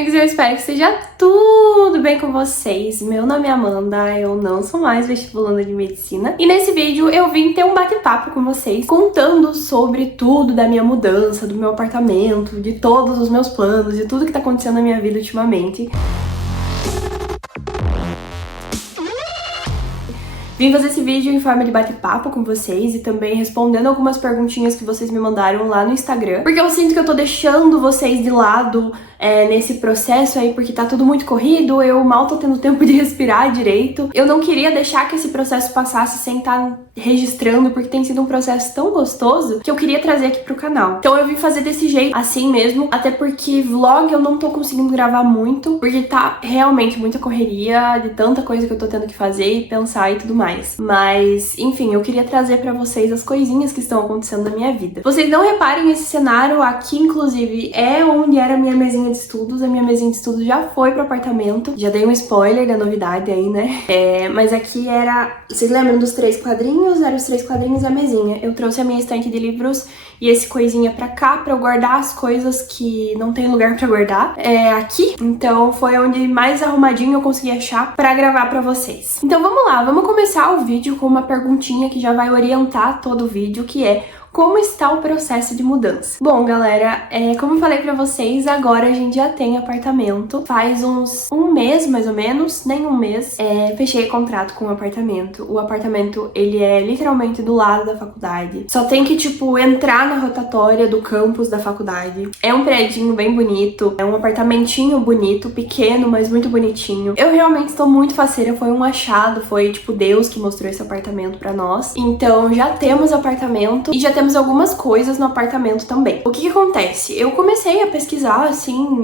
amigos, eu espero que esteja tudo bem com vocês. Meu nome é Amanda, eu não sou mais vestibulanda de medicina. E nesse vídeo eu vim ter um bate-papo com vocês, contando sobre tudo da minha mudança, do meu apartamento, de todos os meus planos, de tudo que tá acontecendo na minha vida ultimamente. Vim fazer esse vídeo em forma de bate-papo com vocês e também respondendo algumas perguntinhas que vocês me mandaram lá no Instagram. Porque eu sinto que eu tô deixando vocês de lado nesse processo aí, porque tá tudo muito corrido, eu mal tô tendo tempo de respirar direito. Eu não queria deixar que esse processo passasse sem estar registrando, porque tem sido um processo tão gostoso que eu queria trazer aqui pro canal. Então eu vim fazer desse jeito, assim mesmo, até porque vlog eu não tô conseguindo gravar muito, porque tá realmente muita correria de tanta coisa que eu tô tendo que fazer e pensar e tudo mais. Mas, enfim, eu queria trazer pra vocês as coisinhas que estão acontecendo na minha vida. Vocês não reparem esse cenário aqui, inclusive, é onde era a minha mesinha de estudos. A minha mesinha de estudos já foi pro apartamento. Já dei um spoiler da novidade aí, né? Mas aqui era... Vocês lembram dos 3 quadrinhos? Eram os 3 quadrinhos e a mesinha. Eu trouxe a minha estante de livros e esse coisinha pra cá, pra eu guardar as coisas que não tem lugar pra guardar. Aqui. Então foi onde mais arrumadinho eu consegui achar pra gravar pra vocês. Então vamos lá, vamos começar o vídeo com uma perguntinha que já vai orientar todo o vídeo, que é: como está o processo de mudança? Bom, galera, como eu falei pra vocês, agora a gente já tem apartamento. Faz um mês, mais ou menos, nem um mês, fechei contrato com o apartamento. O apartamento, ele é literalmente do lado da faculdade. Só tem que, tipo, entrar na rotatória do campus da faculdade. É um predinho bem bonito, é um apartamentinho bonito, pequeno, mas muito bonitinho. Eu realmente estou muito faceira, foi um achado, foi, tipo, Deus que mostrou esse apartamento pra nós. Então, já temos apartamento e já temos algumas coisas no apartamento também. O que acontece? Eu comecei a pesquisar, assim,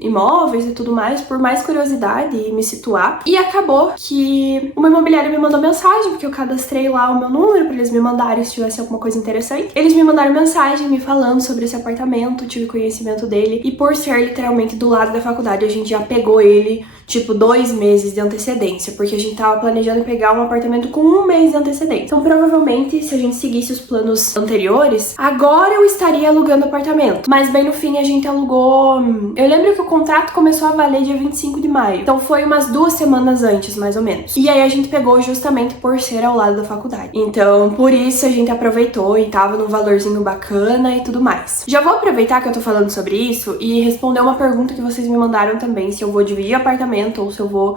imóveis e tudo mais, por mais curiosidade e me situar. E acabou que uma imobiliária me mandou mensagem, porque eu cadastrei lá o meu número pra eles me mandarem se tivesse alguma coisa interessante. Eles me mandaram mensagem me falando sobre esse apartamento, tive conhecimento dele. E por ser literalmente do lado da faculdade, a gente já pegou ele, tipo, 2 meses de antecedência, porque a gente tava planejando pegar um apartamento com 1 mês de antecedência. Então, provavelmente, se a gente seguisse os planos anteriores, agora eu estaria alugando apartamento. Mas bem no fim a gente alugou... Eu lembro que o contrato começou a valer dia 25 de maio. Então foi umas 2 semanas antes, mais ou menos. E aí a gente pegou justamente por ser ao lado da faculdade. Então, por isso a gente aproveitou e tava num valorzinho bacana e tudo mais. Já vou aproveitar que eu tô falando sobre isso e responder uma pergunta que vocês me mandaram também, se eu vou dividir apartamento ou se eu vou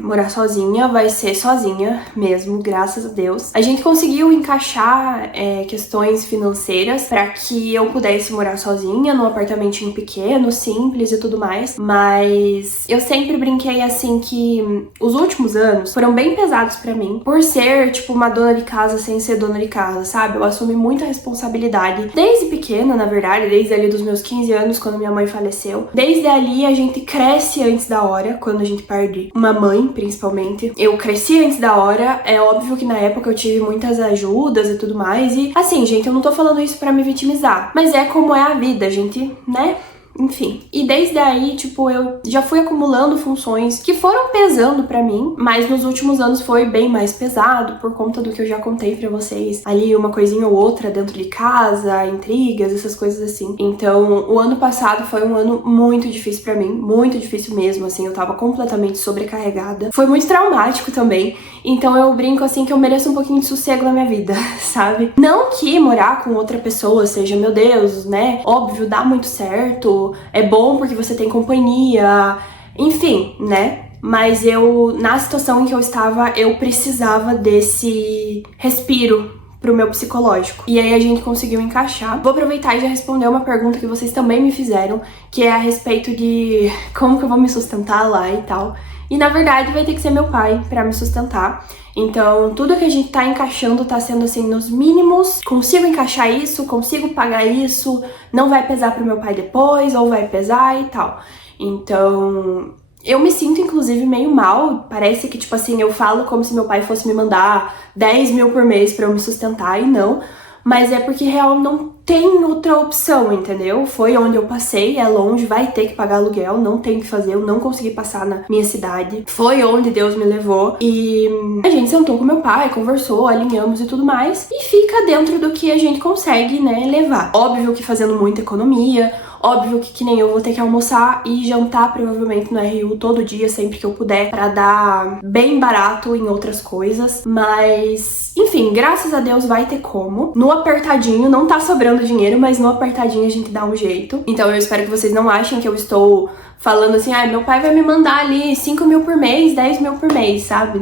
morar sozinha. Vai ser sozinha mesmo, graças a Deus. A gente conseguiu encaixar questões financeiras para que eu pudesse morar sozinha num apartamentinho pequeno, simples e tudo mais, mas eu sempre brinquei assim que os últimos anos foram bem pesados para mim, por ser tipo uma dona de casa sem ser dona de casa, sabe? Eu assumi muita responsabilidade desde pequena, na verdade, desde ali dos meus 15 anos, quando minha mãe faleceu. Desde ali a gente cresce antes da hora, quando a gente perde uma mãe, principalmente. Eu cresci antes da hora, é óbvio que na época eu tive muitas ajudas e tudo mais, e assim, gente, eu não tô falando isso pra me vitimizar, mas é como é a vida, gente, né? Enfim, e desde aí, tipo, eu já fui acumulando funções que foram pesando pra mim, mas nos últimos anos foi bem mais pesado, por conta do que eu já contei pra vocês. Ali, uma coisinha ou outra dentro de casa, intrigas, essas coisas assim. Então, o ano passado foi um ano muito difícil pra mim, muito difícil mesmo, assim, eu tava completamente sobrecarregada. Foi muito traumático também, então eu brinco, assim, que eu mereço um pouquinho de sossego na minha vida, sabe? Não que morar com outra pessoa seja, meu Deus, né? Óbvio, dá muito certo, é bom porque você tem companhia, enfim, né? Mas na situação em que eu estava, eu precisava desse respiro pro meu psicológico. E aí a gente conseguiu encaixar. Vou aproveitar e já responder uma pergunta que vocês também me fizeram, que é a respeito de como que eu vou me sustentar lá e tal. E na verdade vai ter que ser meu pai pra me sustentar. Então, tudo que a gente tá encaixando tá sendo assim, nos mínimos. Consigo encaixar isso, consigo pagar isso, não vai pesar pro meu pai depois, ou vai pesar e tal. Então, eu me sinto, inclusive, meio mal. Parece que, tipo assim, eu falo como se meu pai fosse me mandar 10 mil por mês pra eu me sustentar, e não. Mas é porque, real, não tem outra opção, entendeu? Foi onde eu passei, é longe, vai ter que pagar aluguel, não tem o que fazer, eu não consegui passar na minha cidade. Foi onde Deus me levou e a gente sentou com meu pai, conversou, alinhamos e tudo mais. E fica dentro do que a gente consegue, né, levar. Óbvio que fazendo muita economia, Óbvio que nem eu vou ter que almoçar e jantar provavelmente no RU todo dia, sempre que eu puder, pra dar bem barato em outras coisas. Mas, enfim, graças a Deus vai ter como. No apertadinho, não tá sobrando dinheiro, mas no apertadinho a gente dá um jeito. Então eu espero que vocês não achem que eu estou falando assim, ah, meu pai vai me mandar ali 5 mil por mês, 10 mil por mês, sabe?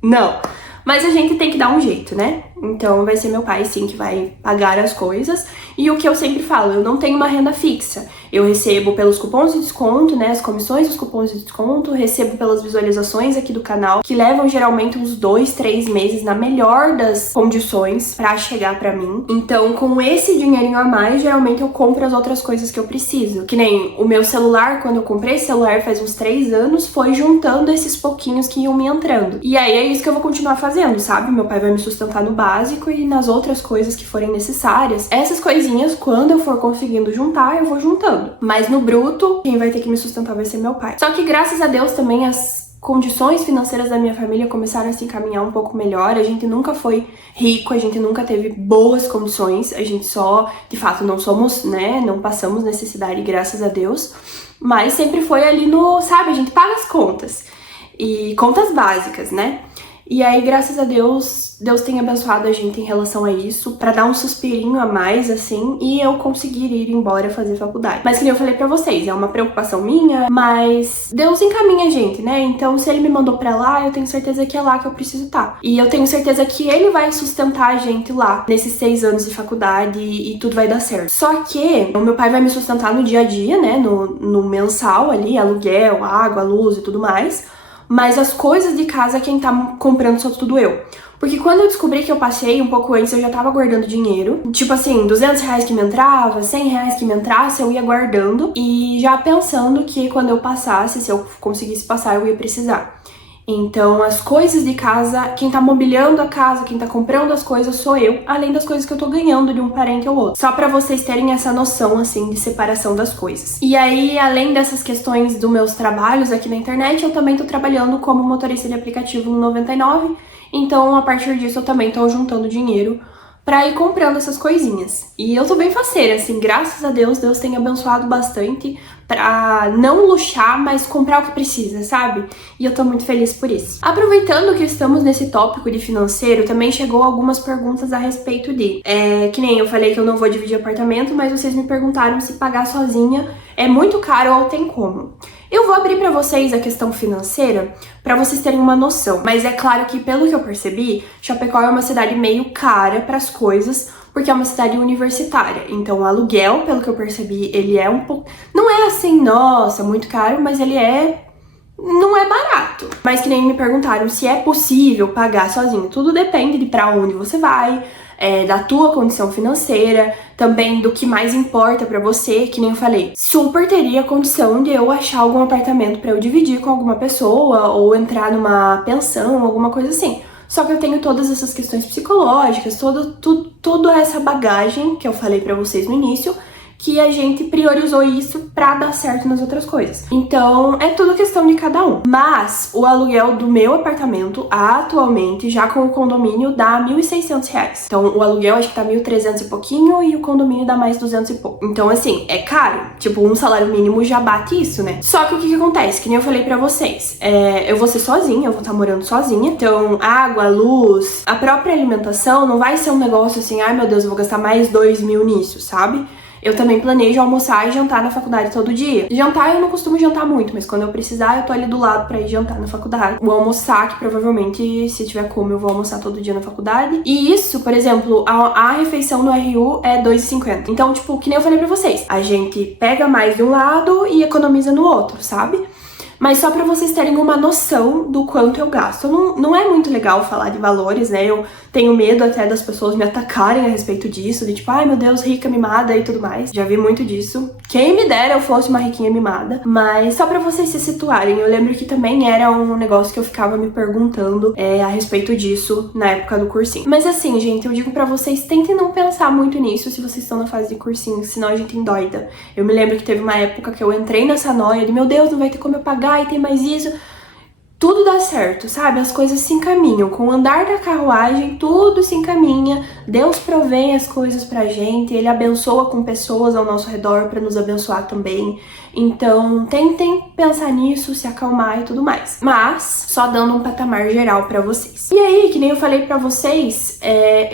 Não. Mas a gente tem que dar um jeito, né? Então vai ser meu pai sim que vai pagar as coisas. E o que eu sempre falo, eu não tenho uma renda fixa. Eu recebo pelos cupons de desconto, né? As comissões dos cupons de desconto, recebo pelas visualizações aqui do canal, que levam geralmente uns 2, 3 meses na melhor das condições pra chegar pra mim. Então, com esse dinheirinho a mais, geralmente eu compro as outras coisas que eu preciso. Que nem o meu celular, quando eu comprei esse celular faz uns 3 anos, foi juntando esses pouquinhos que iam me entrando. E aí é isso que eu vou continuar fazendo, sabe? Meu pai vai me sustentar no básico e nas outras coisas que forem necessárias. Essas coisinhas, quando eu for conseguindo juntar, eu vou juntando. Mas no bruto, quem vai ter que me sustentar vai ser meu pai. Só que graças a Deus também as condições financeiras da minha família começaram a se encaminhar um pouco melhor. A gente nunca foi rico, a gente nunca teve boas condições. A gente só, de fato, não somos, né, não passamos necessidade, graças a Deus. Mas sempre foi ali no, sabe, a gente paga as contas. E contas básicas, né? E aí, graças a Deus, Deus tem abençoado a gente em relação a isso, pra dar um suspirinho a mais, assim, e eu conseguir ir embora fazer faculdade. Mas que nem eu falei pra vocês, é uma preocupação minha, mas Deus encaminha a gente, né? Então, se Ele me mandou pra lá, eu tenho certeza que é lá que eu preciso estar. E eu tenho certeza que Ele vai sustentar a gente lá, nesses 6 anos de faculdade, e tudo vai dar certo. Só que o meu pai vai me sustentar no dia a dia, né? No mensal ali, aluguel, água, luz e tudo mais. Mas as coisas de casa, quem tá comprando sou tudo eu. Porque quando eu descobri que eu passei um pouco antes, eu já tava guardando dinheiro. Tipo assim, 200 reais que me entrava, 100 reais que me entrasse, eu ia guardando. E já pensando que quando eu passasse, se eu conseguisse passar, eu ia precisar. Então, as coisas de casa, quem tá mobiliando a casa, quem tá comprando as coisas sou eu, além das coisas que eu tô ganhando de um parente ou outro. Só pra vocês terem essa noção, assim, de separação das coisas. E aí, além dessas questões dos meus trabalhos aqui na internet, eu também tô trabalhando como motorista de aplicativo no 99. Então, a partir disso, eu também tô juntando dinheiro pra ir comprando essas coisinhas. E eu tô bem faceira, assim, graças a Deus, Deus tem abençoado bastante pra não luxar, mas comprar o que precisa, sabe? E eu tô muito feliz por isso. Aproveitando que estamos nesse tópico de financeiro, também chegou algumas perguntas a respeito de... que nem eu falei que eu não vou dividir apartamento, mas vocês me perguntaram se pagar sozinha é muito caro ou tem como. Eu vou abrir pra vocês a questão financeira pra vocês terem uma noção. Mas é claro que, pelo que eu percebi, Chapecó é uma cidade meio cara pras coisas, porque é uma cidade universitária. Então, o aluguel, pelo que eu percebi, ele é um pouco... Não é assim, nossa, muito caro, mas ele não é barato. Mas que nem me perguntaram se é possível pagar sozinho. Tudo depende de pra onde você vai, da tua condição financeira, também do que mais importa pra você, que nem eu falei. Super teria condição de eu achar algum apartamento pra eu dividir com alguma pessoa, ou entrar numa pensão, alguma coisa assim. Só que eu tenho todas essas questões psicológicas, toda essa bagagem que eu falei pra vocês no início, que a gente priorizou isso pra dar certo nas outras coisas. Então, é tudo questão de cada um. Mas o aluguel do meu apartamento, atualmente, já com o condomínio, dá R$ 1.600. Então, o aluguel acho que tá 1.300 e pouquinho e o condomínio dá mais 200 e pouco. Então, assim, é caro. Tipo, um salário mínimo já bate isso, né? Só que o que acontece? Que nem eu falei pra vocês, eu vou ser sozinha, eu vou estar morando sozinha. Então, água, luz, a própria alimentação não vai ser um negócio assim, ai meu Deus, eu vou gastar mais 2.000 nisso, sabe? Eu também planejo almoçar e jantar na faculdade todo dia. Jantar eu não costumo jantar muito, mas quando eu precisar eu tô ali do lado pra ir jantar na faculdade. Vou almoçar, que provavelmente, se tiver como, eu vou almoçar todo dia na faculdade. E isso, por exemplo, a refeição no RU é R$2,50. Então, tipo, que nem eu falei pra vocês, a gente pega mais de um lado e economiza no outro, sabe? Mas só pra vocês terem uma noção do quanto eu gasto. Não é muito legal falar de valores, né? Eu tenho medo até das pessoas me atacarem a respeito disso, de tipo, ai meu Deus, rica, mimada e tudo mais. Já vi muito disso. Quem me dera eu fosse uma riquinha mimada. Mas só pra vocês se situarem, eu lembro que também era um negócio que eu ficava me perguntando a respeito disso na época do cursinho. Mas assim, gente, eu digo pra vocês, tentem não pensar muito nisso se vocês estão na fase de cursinho, senão a gente endoida. Eu me lembro que teve uma época que eu entrei nessa noia de, meu Deus, não vai ter como eu pagar e tem mais isso. Tudo dá certo, sabe? As coisas se encaminham. Com o andar da carruagem, tudo se encaminha, Deus provém as coisas pra gente, Ele abençoa com pessoas ao nosso redor pra nos abençoar também. Então, tentem pensar nisso, se acalmar e tudo mais. Mas, só dando um patamar geral pra vocês. E aí, que nem eu falei pra vocês,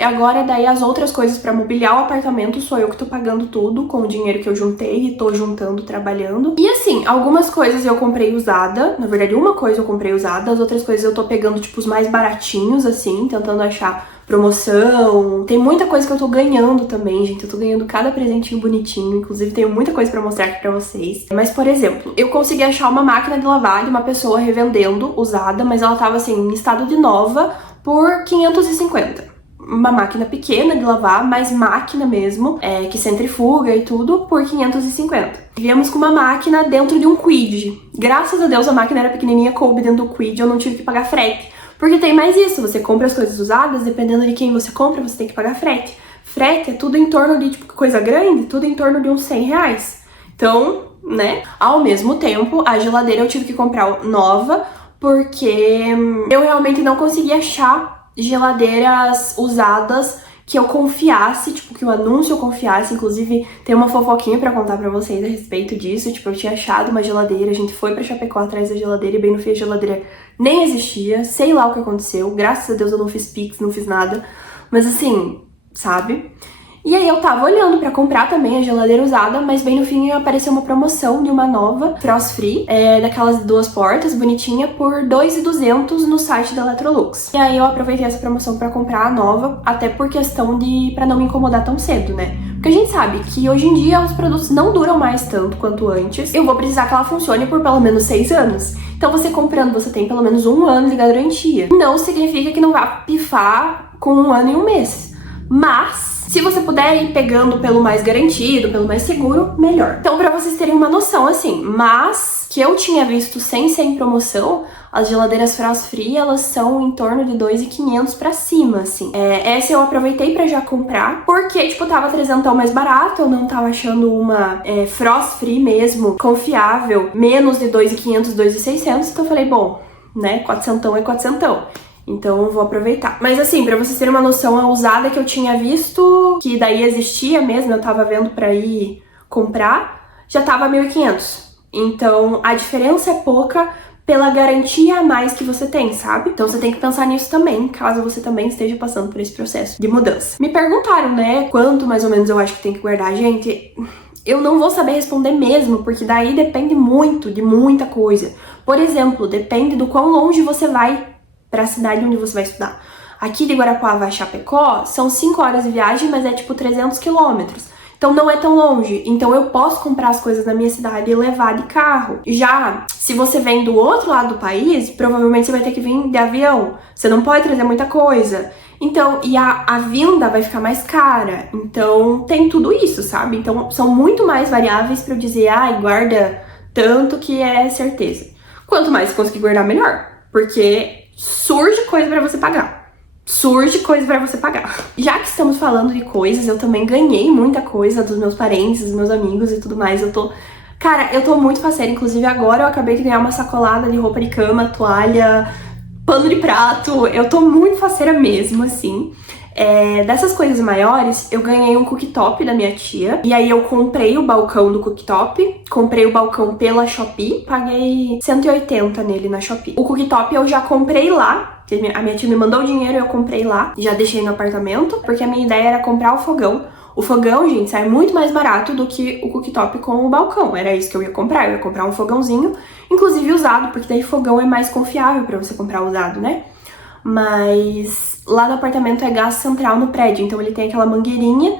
agora daí as outras coisas pra mobiliar o apartamento sou eu que tô pagando tudo com o dinheiro que eu juntei e tô juntando, trabalhando. E assim, algumas coisas eu comprei usada, na verdade uma coisa eu comprei usada, as outras coisas eu tô pegando tipo os mais baratinhos assim, tentando achar promoção. Tem muita coisa que eu tô ganhando também, gente. Eu tô ganhando cada presentinho bonitinho. Inclusive, tenho muita coisa pra mostrar aqui pra vocês. Mas, por exemplo, eu consegui achar uma máquina de lavar de uma pessoa revendendo, usada, mas ela tava, assim, em estado de nova, por 550. Uma máquina pequena de lavar, mas máquina mesmo, que centrifuga e tudo, por 550. Viemos com uma máquina dentro de um Quid. Graças a Deus a máquina era pequenininha, coube dentro do Quid, eu não tive que pagar frete. Porque tem mais isso, você compra as coisas usadas, dependendo de quem você compra, você tem que pagar frete. Frete é tudo em torno de, tipo, coisa grande, tudo em torno de uns 100 reais. Então, né? Ao mesmo tempo, a geladeira eu tive que comprar nova, porque eu realmente não consegui achar geladeiras usadas que eu confiasse, tipo, que o anúncio eu confiasse. Inclusive, tem uma fofoquinha pra contar pra vocês a respeito disso. Tipo, eu tinha achado uma geladeira, a gente foi pra Chapecó atrás da geladeira e bem no fim a geladeira nem existia. Sei lá o que aconteceu, graças a Deus eu não fiz Pix, não fiz nada. Mas assim, sabe? E aí eu tava olhando pra comprar também a geladeira usada, mas bem no fim apareceu uma promoção de uma nova, frost free, daquelas 2 portas, bonitinha, por R$ 2.200 no site da Electrolux. E aí eu aproveitei essa promoção pra comprar a nova, até por questão pra não me incomodar tão cedo, né? Porque a gente sabe que hoje em dia os produtos não duram mais tanto quanto antes. Eu vou precisar que ela funcione por pelo menos 6 anos. Então você comprando, você tem pelo menos 1 ano de garantia. Não significa que não vá pifar com 1 ano e 1 mês. Mas se você puder ir pegando pelo mais garantido, pelo mais seguro, melhor. Então, pra vocês terem uma noção, assim, mas que eu tinha visto sem ser em promoção, as geladeiras frost free, elas são em torno de 2.500 pra cima, assim. Essa eu aproveitei pra já comprar, porque, tipo, tava 300 mais barato, eu não tava achando uma frost free mesmo, confiável, menos de 2.500, 2.600, então eu falei, bom, né, 400 é 400. Então eu vou aproveitar. Mas assim, pra vocês terem uma noção, a usada que eu tinha visto, que daí existia mesmo, eu tava vendo pra ir comprar, já tava 1.500. Então a diferença é pouca pela garantia a mais que você tem, sabe? Então você tem que pensar nisso também, caso você também esteja passando por esse processo de mudança. Me perguntaram, né, quanto mais ou menos eu acho que tem que guardar. Gente, eu não vou saber responder mesmo, porque daí depende muito de muita coisa. Por exemplo, depende do quão longe você vai pra cidade onde você vai estudar. Aqui de Guarapuava a Chapecó são 5 horas de viagem, mas é tipo 300 quilômetros. Então não é tão longe. Então eu posso comprar as coisas na minha cidade e levar de carro. Já se você vem do outro lado do país, provavelmente você vai ter que vir de avião. Você não pode trazer muita coisa. Então, e a vinda vai ficar mais cara. Então tem tudo isso, sabe? Então são muito mais variáveis pra eu dizer, guarda tanto que é certeza. Quanto mais você conseguir guardar, melhor. Porque surge coisa pra você pagar. Surge coisa pra você pagar. Já que estamos falando de coisas, eu também ganhei muita coisa dos meus parentes, dos meus amigos e tudo mais. Cara, eu tô muito faceira. Inclusive agora eu acabei de ganhar uma sacolada de roupa de cama, toalha, pano de prato. Eu tô muito faceira mesmo, assim. Dessas coisas maiores, eu ganhei um cooktop da minha tia. E aí eu comprei o balcão do cooktop. Comprei o balcão pela Shopee. Paguei 180 nele na Shopee. O cooktop eu já comprei lá. A minha tia me mandou o dinheiro e eu comprei lá. Já deixei no apartamento, porque a minha ideia era comprar o fogão. O fogão, gente, sai muito mais barato do que o cooktop com o balcão. Era isso que eu ia comprar. Eu ia comprar um fogãozinho, inclusive usado, porque daí fogão é mais confiável pra você comprar usado, né? Mas lá no apartamento é gás central no prédio, então ele tem aquela mangueirinha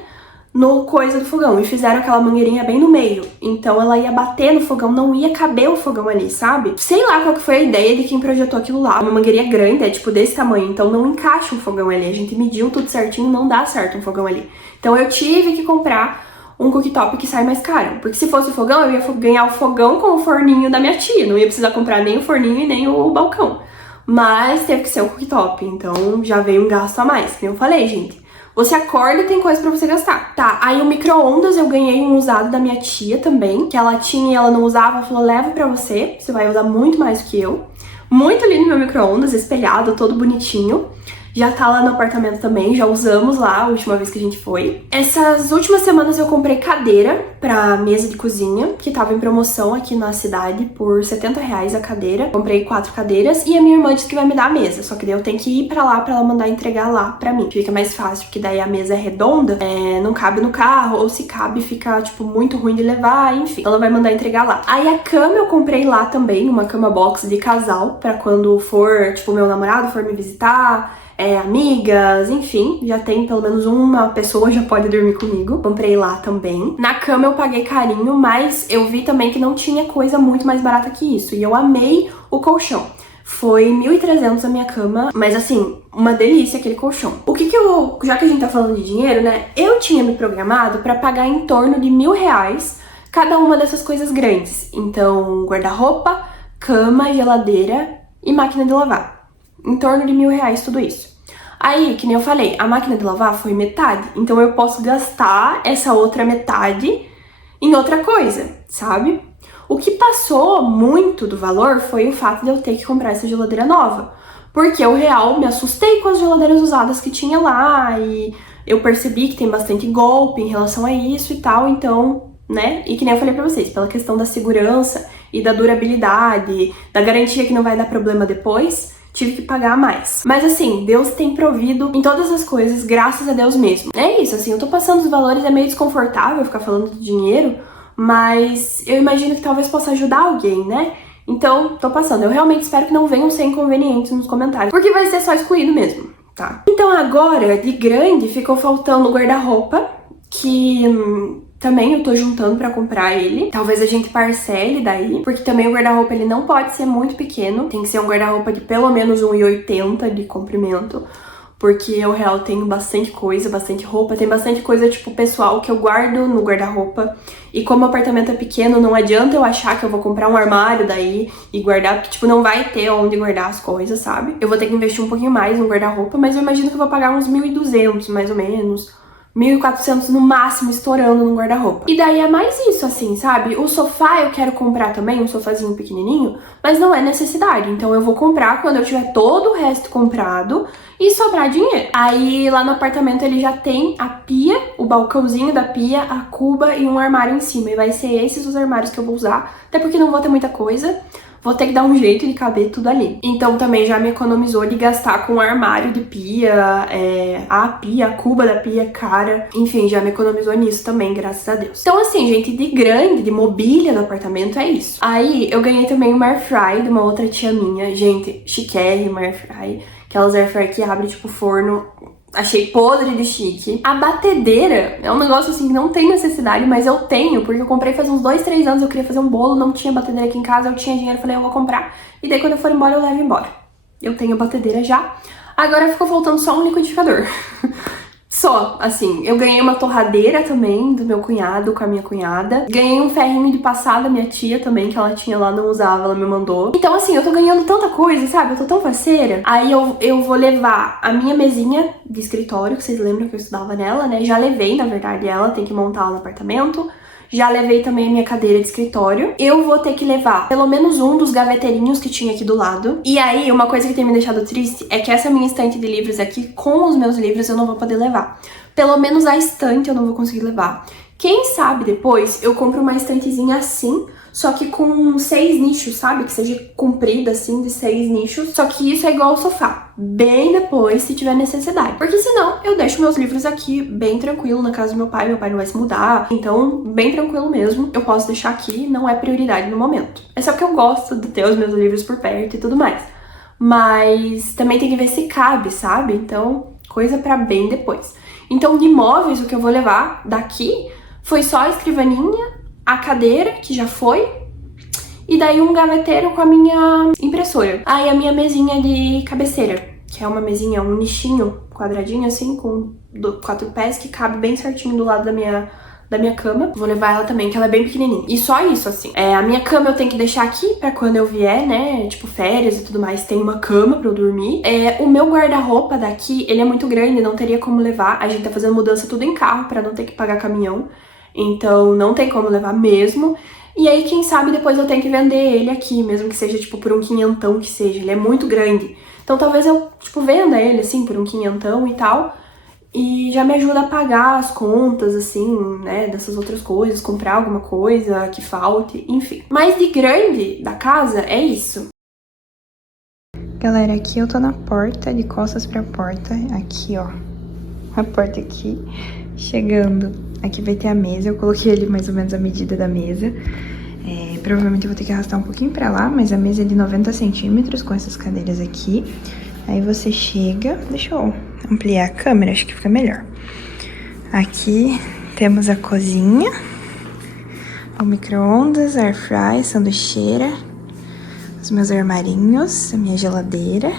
no coisa do fogão. E fizeram aquela mangueirinha bem no meio. Então ela ia bater no fogão, não ia caber o fogão ali, sabe? Sei lá qual que foi a ideia de quem projetou aquilo lá. Uma mangueirinha grande, é tipo desse tamanho, então não encaixa um fogão ali. A gente mediu tudo certinho, não dá certo um fogão ali. Então eu tive que comprar um cooktop que sai mais caro. Porque se fosse o fogão, eu ia ganhar o fogão com o forninho da minha tia. Não ia precisar comprar nem o forninho e nem o balcão. Mas teve que ser o cooktop, então já veio um gasto a mais. Como eu falei, gente, você acorda e tem coisa pra você gastar. Tá, aí o micro-ondas eu ganhei um usado da minha tia também, que ela tinha e ela não usava. Ela falou, leva pra você vai usar muito mais do que eu. Muito lindo meu micro-ondas, espelhado, todo bonitinho. Já tá lá no apartamento também, já usamos lá a última vez que a gente foi. Essas últimas semanas eu comprei cadeira pra mesa de cozinha, que tava em promoção aqui na cidade por R$70 a cadeira. Comprei 4 cadeiras e a minha irmã disse que vai me dar a mesa, só que daí eu tenho que ir pra lá pra ela mandar entregar lá pra mim. Fica mais fácil, porque daí a mesa é redonda, não cabe no carro, ou se cabe fica, tipo, muito ruim de levar, enfim. Ela vai mandar entregar lá. Aí a cama eu comprei lá também, uma cama box de casal, pra quando for, tipo, meu namorado for me visitar, amigas, enfim, já tem pelo menos uma pessoa já pode dormir comigo. Comprei lá também. Na cama eu paguei carinho, mas eu vi também que não tinha coisa muito mais barata que isso. E eu amei o colchão. Foi 1.300 a minha cama, mas assim, uma delícia aquele colchão. O que eu, já que a gente tá falando de dinheiro, né, eu tinha me programado pra pagar em torno de R$1.000 cada uma dessas coisas grandes. Então, guarda-roupa, cama, geladeira e máquina de lavar. Em torno de R$1.000 tudo isso. Aí, que nem eu falei, a máquina de lavar foi metade, então eu posso gastar essa outra metade em outra coisa, sabe? O que passou muito do valor foi o fato de eu ter que comprar essa geladeira nova, porque eu real me assustei com as geladeiras usadas que tinha lá e eu percebi que tem bastante golpe em relação a isso e tal, então, né? E que nem eu falei pra vocês, pela questão da segurança e da durabilidade, da garantia que não vai dar problema depois, tive que pagar mais. Mas assim, Deus tem provido em todas as coisas, graças a Deus mesmo. É isso, assim, eu tô passando os valores, é meio desconfortável ficar falando de dinheiro, mas eu imagino que talvez possa ajudar alguém, né? Então, tô passando. Eu realmente espero que não venham ser inconvenientes nos comentários, porque vai ser só excluído mesmo, tá? Então agora, de grande, ficou faltando o guarda-roupa, que também eu tô juntando pra comprar ele. Talvez a gente parcele daí, porque também o guarda-roupa ele não pode ser muito pequeno. Tem que ser um guarda-roupa de pelo menos 1,80 de comprimento, porque eu real tenho bastante coisa, bastante roupa, tem bastante coisa tipo pessoal que eu guardo no guarda-roupa. E como o apartamento é pequeno, não adianta eu achar que eu vou comprar um armário daí e guardar, porque tipo não vai ter onde guardar as coisas, sabe? Eu vou ter que investir um pouquinho mais no guarda-roupa, mas eu imagino que eu vou pagar uns 1.200 mais ou menos. 1.400 no máximo, estourando no guarda-roupa. E daí é mais isso, assim, sabe? O sofá eu quero comprar também, um sofazinho pequenininho, mas não é necessidade. Então eu vou comprar quando eu tiver todo o resto comprado e sobrar dinheiro. Aí lá no apartamento ele já tem a pia, o balcãozinho da pia, a cuba e um armário em cima. E vai ser esses os armários que eu vou usar, até porque não vou ter muita coisa. Vou ter que dar um jeito de caber tudo ali. Então também já me economizou de gastar com armário de pia, a pia, a cuba da pia cara. Enfim, já me economizou nisso também, graças a Deus. Então assim, gente, de grande, de mobília no apartamento é isso. Aí eu ganhei também uma airfry de uma outra tia minha. Gente, chiquérrima airfry. Aquelas airfry que abre tipo forno. Achei podre de chique. A batedeira é um negócio assim que não tem necessidade, mas eu tenho, porque eu comprei faz uns 2, 3 anos, eu queria fazer um bolo, não tinha batedeira aqui em casa, eu tinha dinheiro, falei, eu vou comprar. E daí quando eu for embora, eu levo embora. Eu tenho a batedeira já. Agora ficou faltando só um liquidificador. Só, assim, eu ganhei uma torradeira também do meu cunhado com a minha cunhada. Ganhei um ferrinho de passar da minha tia também, que ela tinha lá, não usava, ela me mandou. Então, assim, eu tô ganhando tanta coisa, sabe? Eu tô tão faceira. Aí eu vou levar a minha mesinha de escritório, que vocês lembram que eu estudava nela, né? Já levei, na verdade, ela, tem que montar lá no apartamento. Já levei também a minha cadeira de escritório. Eu vou ter que levar pelo menos um dos gaveteirinhos que tinha aqui do lado. E aí, uma coisa que tem me deixado triste é que essa minha estante de livros aqui, com os meus livros, eu não vou poder levar. Pelo menos a estante eu não vou conseguir levar. Quem sabe depois eu compro uma estantezinha assim, só que com 6 nichos, sabe? Que seja comprida assim, de 6 nichos. Só que isso é igual ao sofá. Bem depois, se tiver necessidade. Porque senão, eu deixo meus livros aqui bem tranquilo na casa do meu pai. Meu pai não vai se mudar. Então, bem tranquilo mesmo. Eu posso deixar aqui, não é prioridade no momento. É só que eu gosto de ter os meus livros por perto e tudo mais. Mas também tem que ver se cabe, sabe? Então, coisa pra bem depois. Então, de móveis, o que eu vou levar daqui foi só a escrivaninha, a cadeira, que já foi, e daí um gaveteiro com a minha impressora. Aí a minha mesinha de cabeceira, que é uma mesinha, um nichinho quadradinho assim, com 4 pés, que cabe bem certinho do lado da minha cama. Vou levar ela também, que ela é bem pequenininha. E só isso, assim. A minha cama eu tenho que deixar aqui pra quando eu vier, né? Tipo, férias e tudo mais, tem uma cama pra eu dormir. O meu guarda-roupa daqui, ele é muito grande, não teria como levar. A gente tá fazendo mudança tudo em carro pra não ter que pagar caminhão. Então não tem como levar mesmo. E aí, quem sabe, depois eu tenho que vender ele aqui, mesmo que seja, tipo, por um quinhentão que seja. Ele é muito grande. Então talvez eu, tipo, venda ele, assim, por um quinhentão e tal. E já me ajuda a pagar as contas, assim, né, dessas outras coisas, comprar alguma coisa que falte, enfim. Mas de grande da casa é isso. Galera, aqui eu tô na porta, de costas pra porta, aqui, ó. A porta aqui, chegando. Aqui vai ter a mesa, eu coloquei ali mais ou menos a medida da mesa. Provavelmente eu vou ter que arrastar um pouquinho pra lá, mas a mesa é de 90 centímetros com essas cadeiras aqui. Aí você chega, deixa eu ampliar a câmera, acho que fica melhor. Aqui temos a cozinha, o micro-ondas, air fry, sanduicheira, os meus armarinhos, a minha geladeira.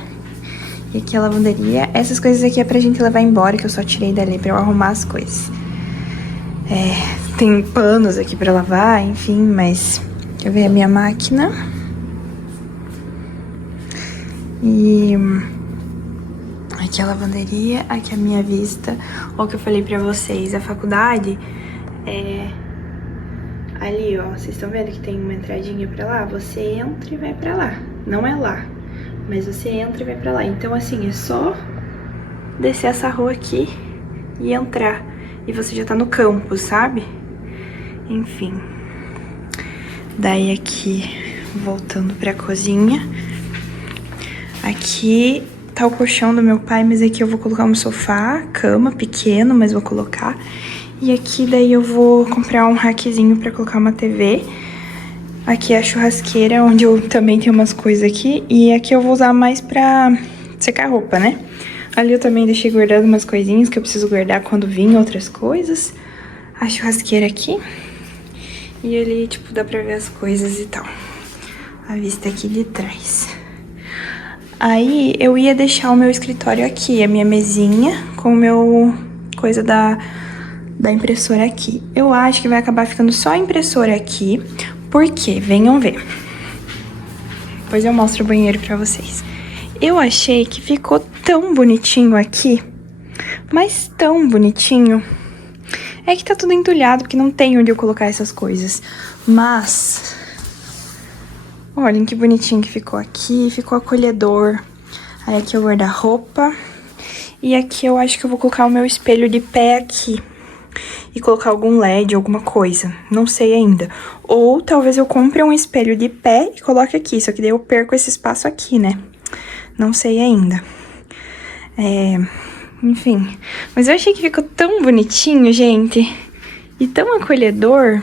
E aqui a lavanderia. Essas coisas aqui é pra gente levar embora, que eu só tirei dali pra eu arrumar as coisas. Tem panos aqui pra lavar, enfim, mas... Deixa eu ver a minha máquina. E... aqui a lavanderia, aqui a minha vista. Ó, o que eu falei pra vocês, a faculdade é... ali, ó, vocês estão vendo que tem uma entradinha pra lá? Você entra e vai pra lá. Não é lá, mas você entra e vai pra lá. Então, assim, é só descer essa rua aqui e entrar. E você já tá no campus, sabe? Enfim. Daí aqui, voltando pra cozinha. Aqui tá o colchão do meu pai, mas aqui eu vou colocar um sofá, cama pequeno, mas vou colocar. E aqui daí eu vou comprar um rackzinho pra colocar uma TV. Aqui é a churrasqueira, onde eu também tenho umas coisas aqui. E aqui eu vou usar mais pra secar roupa, né? Ali eu também deixei guardado umas coisinhas que eu preciso guardar quando vir outras coisas. A churrasqueira aqui. E ali, tipo, dá pra ver as coisas e tal. A vista aqui de trás. Aí eu ia deixar o meu escritório aqui, a minha mesinha com o meu coisa da impressora aqui. Eu acho que vai acabar ficando só a impressora aqui, porque, venham ver. Depois eu mostro o banheiro pra vocês. Eu achei que ficou tão bonitinho aqui, mas tão bonitinho. É que tá tudo entulhado, porque não tem onde eu colocar essas coisas. Mas, olhem que bonitinho que ficou aqui, ficou acolhedor. Aí aqui é o guarda-roupa. E aqui eu acho que eu vou colocar o meu espelho de pé aqui. E colocar algum LED, alguma coisa. Não sei ainda. Ou talvez eu compre um espelho de pé e coloque aqui. Só que daí eu perco esse espaço aqui, né? Não sei ainda. Enfim. Mas eu achei que ficou tão bonitinho, gente. E tão acolhedor.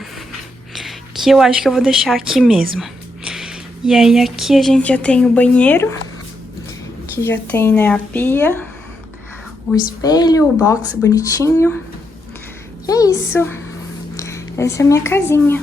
Que eu acho que eu vou deixar aqui mesmo. E aí aqui a gente já tem o banheiro. Que já tem, né, a pia. O espelho, o box bonitinho. E é isso. Essa é a minha casinha.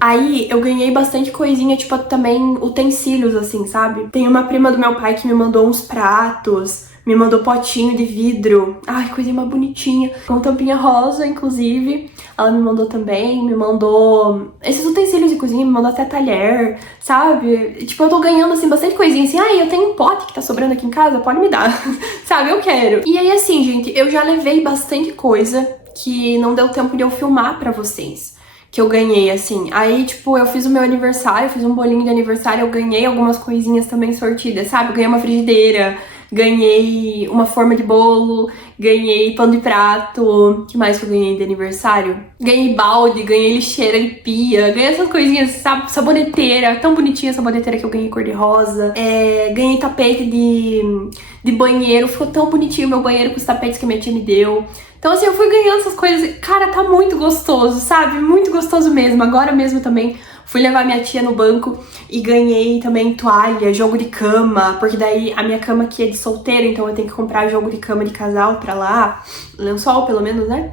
Aí eu ganhei bastante coisinha, tipo, também utensílios, assim, sabe? Tem uma prima do meu pai que me mandou uns pratos, me mandou potinho de vidro. Ai, coisinha mais bonitinha. Com tampinha rosa, inclusive. Ela me mandou também, me mandou esses utensílios de cozinha, me mandou até talher, sabe? Tipo, eu tô ganhando, assim, bastante coisinha, assim. Ai, eu tenho um pote que tá sobrando aqui em casa, pode me dar. Sabe, eu quero. E aí, assim, gente, eu já levei bastante coisa que não deu tempo de eu filmar pra vocês. Que eu ganhei, assim. Aí, tipo, eu fiz o meu aniversário, fiz um bolinho de aniversário, eu ganhei algumas coisinhas também sortidas, sabe? Eu ganhei uma frigideira, ganhei uma forma de bolo, ganhei pano de prato. O que mais que eu ganhei de aniversário? Ganhei balde, ganhei lixeira de pia, ganhei essas coisinhas, sabe? Saboneteira, tão bonitinha a saboneteira que eu ganhei cor-de-rosa. Ganhei tapete de banheiro, ficou tão bonitinho o meu banheiro com os tapetes que a minha tia me deu. Então, assim, eu fui ganhando essas coisas. Cara, tá muito gostoso, sabe? Muito gostoso mesmo. Agora mesmo também fui levar minha tia no banco e ganhei também toalha, jogo de cama, porque daí a minha cama aqui é de solteiro, então eu tenho que comprar jogo de cama de casal pra lá, lençol pelo menos, né?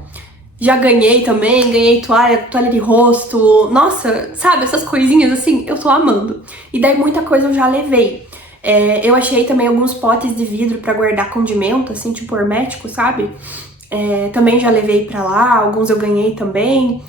Já ganhei também, ganhei toalha de rosto. Nossa, sabe? Essas coisinhas assim, eu tô amando. E daí muita coisa eu já levei. Eu achei também alguns potes de vidro pra guardar condimento, assim, tipo hermético, sabe? Também já levei pra lá, alguns eu ganhei também.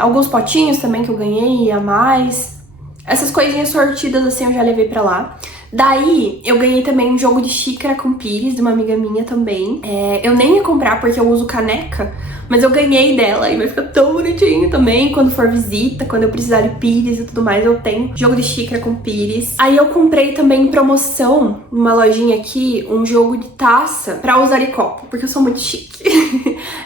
Alguns potinhos também que eu ganhei a mais. Essas coisinhas sortidas assim eu já levei pra lá. Daí eu ganhei também um jogo de xícara com pires de uma amiga minha também. Eu nem ia comprar porque eu uso caneca, Mas eu ganhei dela e vai ficar tão bonitinho também. Quando for visita, quando eu precisar de pires e tudo mais, eu tenho jogo de xícara com pires. Aí eu comprei também em promoção, numa lojinha aqui, um jogo de taça pra usar de copo, porque eu sou muito chique.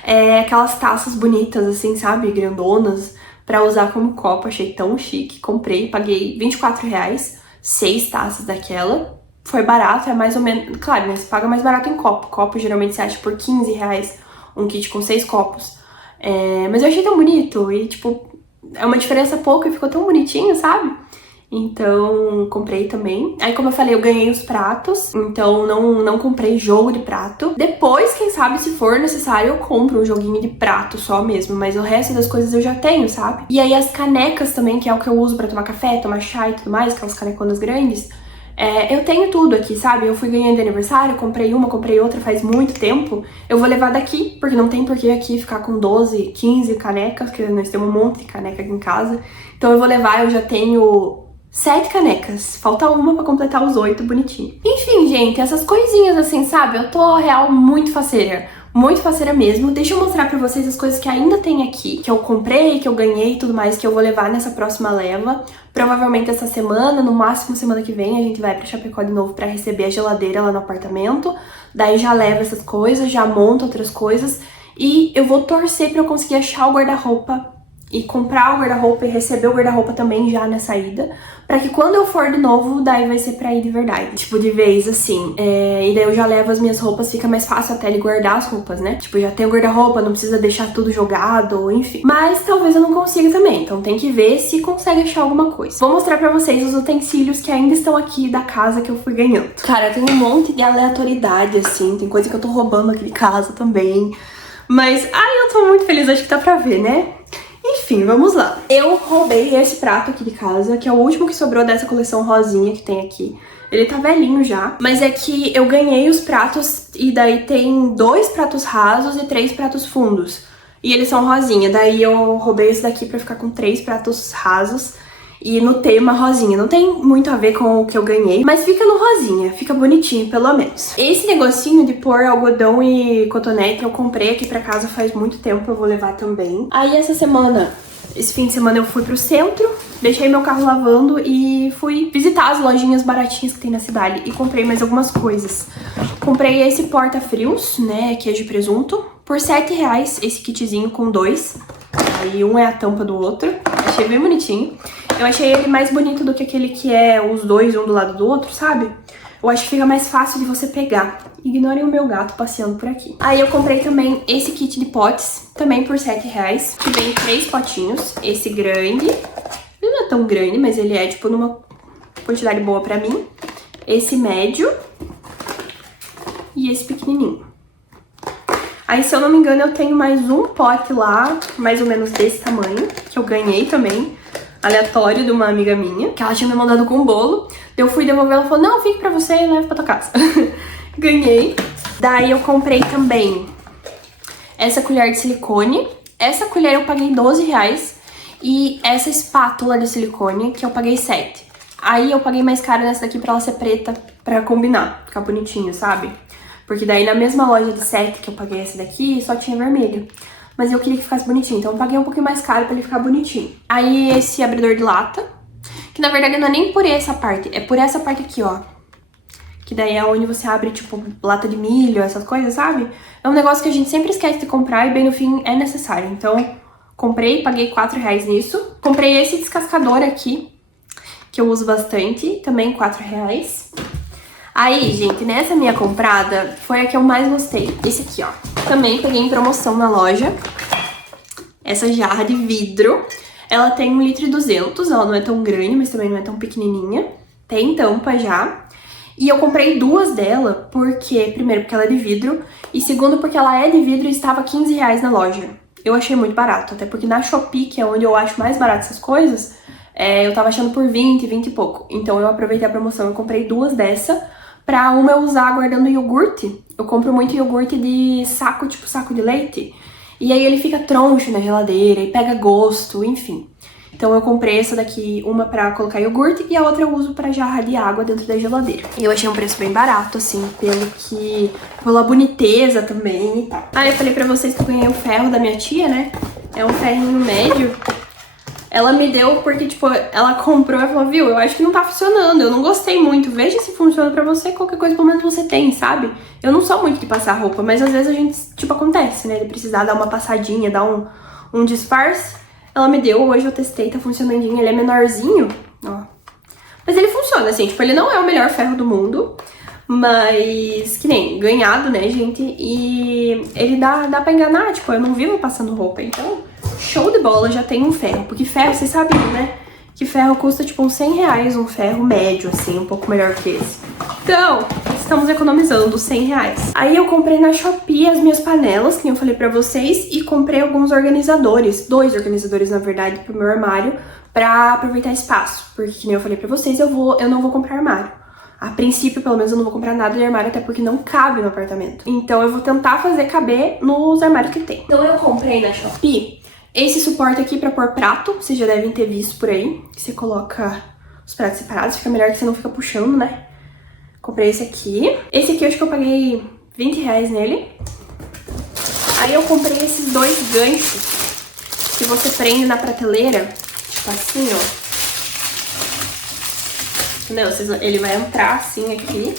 É aquelas taças bonitas assim, sabe? Grandonas, pra usar como copo. Achei tão chique. Comprei, paguei R$24, 6 taças daquela. Foi barato, é mais ou menos... Claro, né? Você paga mais barato em copo. Copo geralmente você acha por R$15, um kit com 6 copos. Mas eu achei tão bonito e, tipo, é uma diferença pouca e ficou tão bonitinho, sabe? Então, comprei também. Aí, como eu falei, eu ganhei os pratos, então não comprei jogo de prato. Depois, quem sabe, se for necessário, eu compro um joguinho de prato só mesmo, mas o resto das coisas eu já tenho, sabe? E aí, as canecas também, que é o que eu uso pra tomar café, tomar chá e tudo mais, aquelas caneconas grandes. Eu tenho tudo aqui, sabe? Eu fui ganhando de aniversário, comprei uma, comprei outra faz muito tempo. Eu vou levar daqui, porque não tem por que aqui ficar com 12, 15 canecas, porque nós temos um monte de caneca aqui em casa. Então eu vou levar, eu já tenho 7 canecas. Falta uma pra completar os 8, bonitinho. Enfim, gente, essas coisinhas assim, sabe? Eu tô, real, muito faceira. Muito faceira mesmo. Deixa eu mostrar pra vocês as coisas que ainda tem aqui, que eu comprei, que eu ganhei e tudo mais, que eu vou levar nessa próxima leva. Provavelmente essa semana, no máximo semana que vem, a gente vai pra Chapecó de novo pra receber a geladeira lá no apartamento. Daí já leva essas coisas, já monta outras coisas. E eu vou torcer pra eu conseguir achar o guarda-roupa e comprar o guarda-roupa e receber o guarda-roupa também já na saída, pra que quando eu for de novo, daí vai ser pra ir de verdade, tipo, de vez, assim. E daí eu já levo as minhas roupas, fica mais fácil até de guardar as roupas, né? Tipo, já tem o guarda-roupa, não precisa deixar tudo jogado, enfim. Mas talvez eu não consiga também, então tem que ver se consegue achar alguma coisa. Vou mostrar pra vocês os utensílios que ainda estão aqui da casa que eu fui ganhando. Cara, tem um monte de aleatoriedade, assim, tem coisa que eu tô roubando aqui de casa também. Mas, ai, eu tô muito feliz, acho que dá pra ver, né? Enfim, vamos lá. Eu roubei esse prato aqui de casa, que é o último que sobrou dessa coleção rosinha que tem aqui. Ele tá velhinho já, mas é que eu ganhei os pratos e daí tem 2 pratos rasos e 3 pratos fundos. E eles são rosinha, daí eu roubei esse daqui pra ficar com 3 pratos rasos e no tema rosinha. Não tem muito a ver com o que eu ganhei, mas fica no rosinha, fica bonitinho pelo menos. Esse negocinho de pôr algodão e cotonete eu comprei aqui pra casa faz muito tempo, eu vou levar também. Aí esse fim de semana eu fui pro centro, deixei meu carro lavando e fui visitar as lojinhas baratinhas que tem na cidade e comprei mais algumas coisas. Comprei esse porta-frios, né, queijo e presunto, por R$7, esse kitzinho com 2. Aí um é a tampa do outro, achei bem bonitinho. Eu achei ele mais bonito do que aquele que é os dois um do lado do outro, sabe? Eu acho que fica mais fácil de você pegar. Ignorem o meu gato passeando por aqui. Aí eu comprei também esse kit de potes, também por R$7, que vem 3 potinhos. Esse grande, ele não é tão grande, mas ele é tipo numa quantidade boa pra mim. Esse médio e esse pequenininho. Aí, se eu não me engano, eu tenho mais um pote lá, mais ou menos desse tamanho, que eu ganhei também, aleatório, de uma amiga minha, que ela tinha me mandado com um bolo. Eu fui devolver, ela falou, não, fique pra você e leve pra tua casa. Ganhei. Daí eu comprei também essa colher de silicone. Essa colher eu paguei R$12 e essa espátula de silicone que eu paguei R$7. Aí eu paguei mais caro nessa daqui pra ela ser preta, pra combinar, ficar bonitinho, sabe? Porque daí na mesma loja de 7 que eu paguei essa daqui, só tinha vermelho. Mas eu queria que ficasse bonitinho, então eu paguei um pouquinho mais caro pra ele ficar bonitinho. Aí esse abridor de lata, que na verdade não é nem por essa parte, é por essa parte aqui, ó. Que daí é onde você abre, tipo, lata de milho, essas coisas, sabe? É um negócio que a gente sempre esquece de comprar e bem no fim é necessário. Então, comprei, paguei R$4 nisso. Comprei esse descascador aqui, que eu uso bastante, também R$4. Aí, gente, nessa minha comprada, foi a que eu mais gostei. Esse aqui, ó. Também peguei em promoção na loja. Essa jarra de vidro. Ela tem 1,2 litros, ela não é tão grande, mas também não é tão pequenininha. Tem tampa já. E eu comprei 2 dela, porque, primeiro, porque ela é de vidro. E segundo, porque ela é de vidro e estava R$15 na loja. Eu achei muito barato, até porque na Shopee, que é onde eu acho mais barato essas coisas, eu tava achando por 20 e pouco. Então eu aproveitei a promoção e comprei 2 dessa. Pra uma eu usar guardando iogurte. Eu compro muito iogurte de saco, tipo saco de leite. E aí ele fica troncho na geladeira e pega gosto, enfim. Então eu comprei essa daqui, uma pra colocar iogurte e a outra eu uso pra jarra de água dentro da geladeira. E eu achei um preço bem barato, assim, pela boniteza também e tal. Ah, eu falei pra vocês que eu ganhei o ferro da minha tia, né? É um ferrinho médio. Ela me deu porque, tipo, ela comprou e falou, viu, eu acho que não tá funcionando, eu não gostei muito, veja se funciona pra você, qualquer coisa pelo menos você tem, sabe? Eu não sou muito de passar roupa, mas às vezes a gente, tipo, acontece, né, de precisar dar uma passadinha, dar um disfarce. Ela me deu, hoje eu testei, tá funcionandinho, ele é menorzinho, ó. Mas ele funciona, assim, tipo, ele não é o melhor ferro do mundo, mas que nem ganhado, né, gente, e ele dá pra enganar, tipo, eu não vivo passando roupa, então... Show de bola, já tem um ferro, porque ferro, vocês sabiam, né? Que ferro custa tipo uns 100 reais, um ferro médio, assim, um pouco melhor que esse. Então, estamos economizando 100 reais. Aí eu comprei na Shopee as minhas panelas, que eu falei pra vocês, e comprei alguns organizadores, 2 organizadores, na verdade, pro meu armário, pra aproveitar espaço. Porque, como eu falei pra vocês, eu não vou comprar armário. A princípio, pelo menos, eu não vou comprar nada de armário, até porque não cabe no apartamento. Então eu vou tentar fazer caber nos armários que tem. Então eu comprei na Shopee esse suporte aqui pra pôr prato, vocês já devem ter visto por aí, que você coloca os pratos separados, fica melhor que você não fica puxando, né? Comprei esse aqui. Esse aqui eu acho que eu paguei 20 reais nele. Aí eu comprei esses 2 ganchos que você prende na prateleira, tipo assim, ó. Entendeu? Ele vai entrar assim aqui.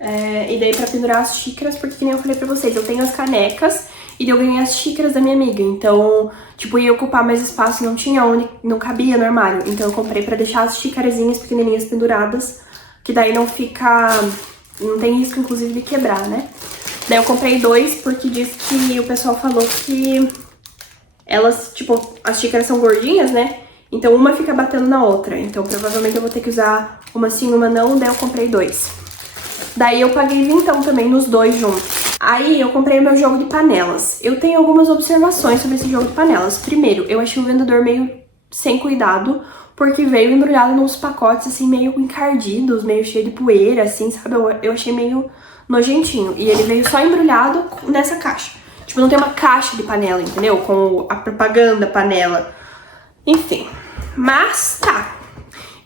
E daí pra pendurar as xícaras, porque que nem eu falei pra vocês, eu tenho as canecas e daí eu ganhei as xícaras da minha amiga. Então, tipo, ia ocupar mais espaço, não tinha onde, não cabia no armário. Então eu comprei pra deixar as xícarazinhas pequenininhas penduradas, que daí não fica... não tem risco, inclusive, de quebrar, né? Daí eu comprei 2, porque diz que o pessoal falou que elas, tipo, as xícaras são gordinhas, né? Então uma fica batendo na outra. Então provavelmente eu vou ter que usar uma sim, uma não, daí eu comprei 2. Daí eu paguei vintão também nos 2 juntos. Aí eu comprei o meu jogo de panelas. Eu tenho algumas observações sobre esse jogo de panelas. Primeiro, eu achei o vendedor meio sem cuidado, porque veio embrulhado nos pacotes assim, meio encardidos, meio cheio de poeira, assim, sabe? Eu achei meio nojentinho. E ele veio só embrulhado nessa caixa. Tipo, não tem uma caixa de panela, entendeu? Com a propaganda panela. Enfim, mas tá.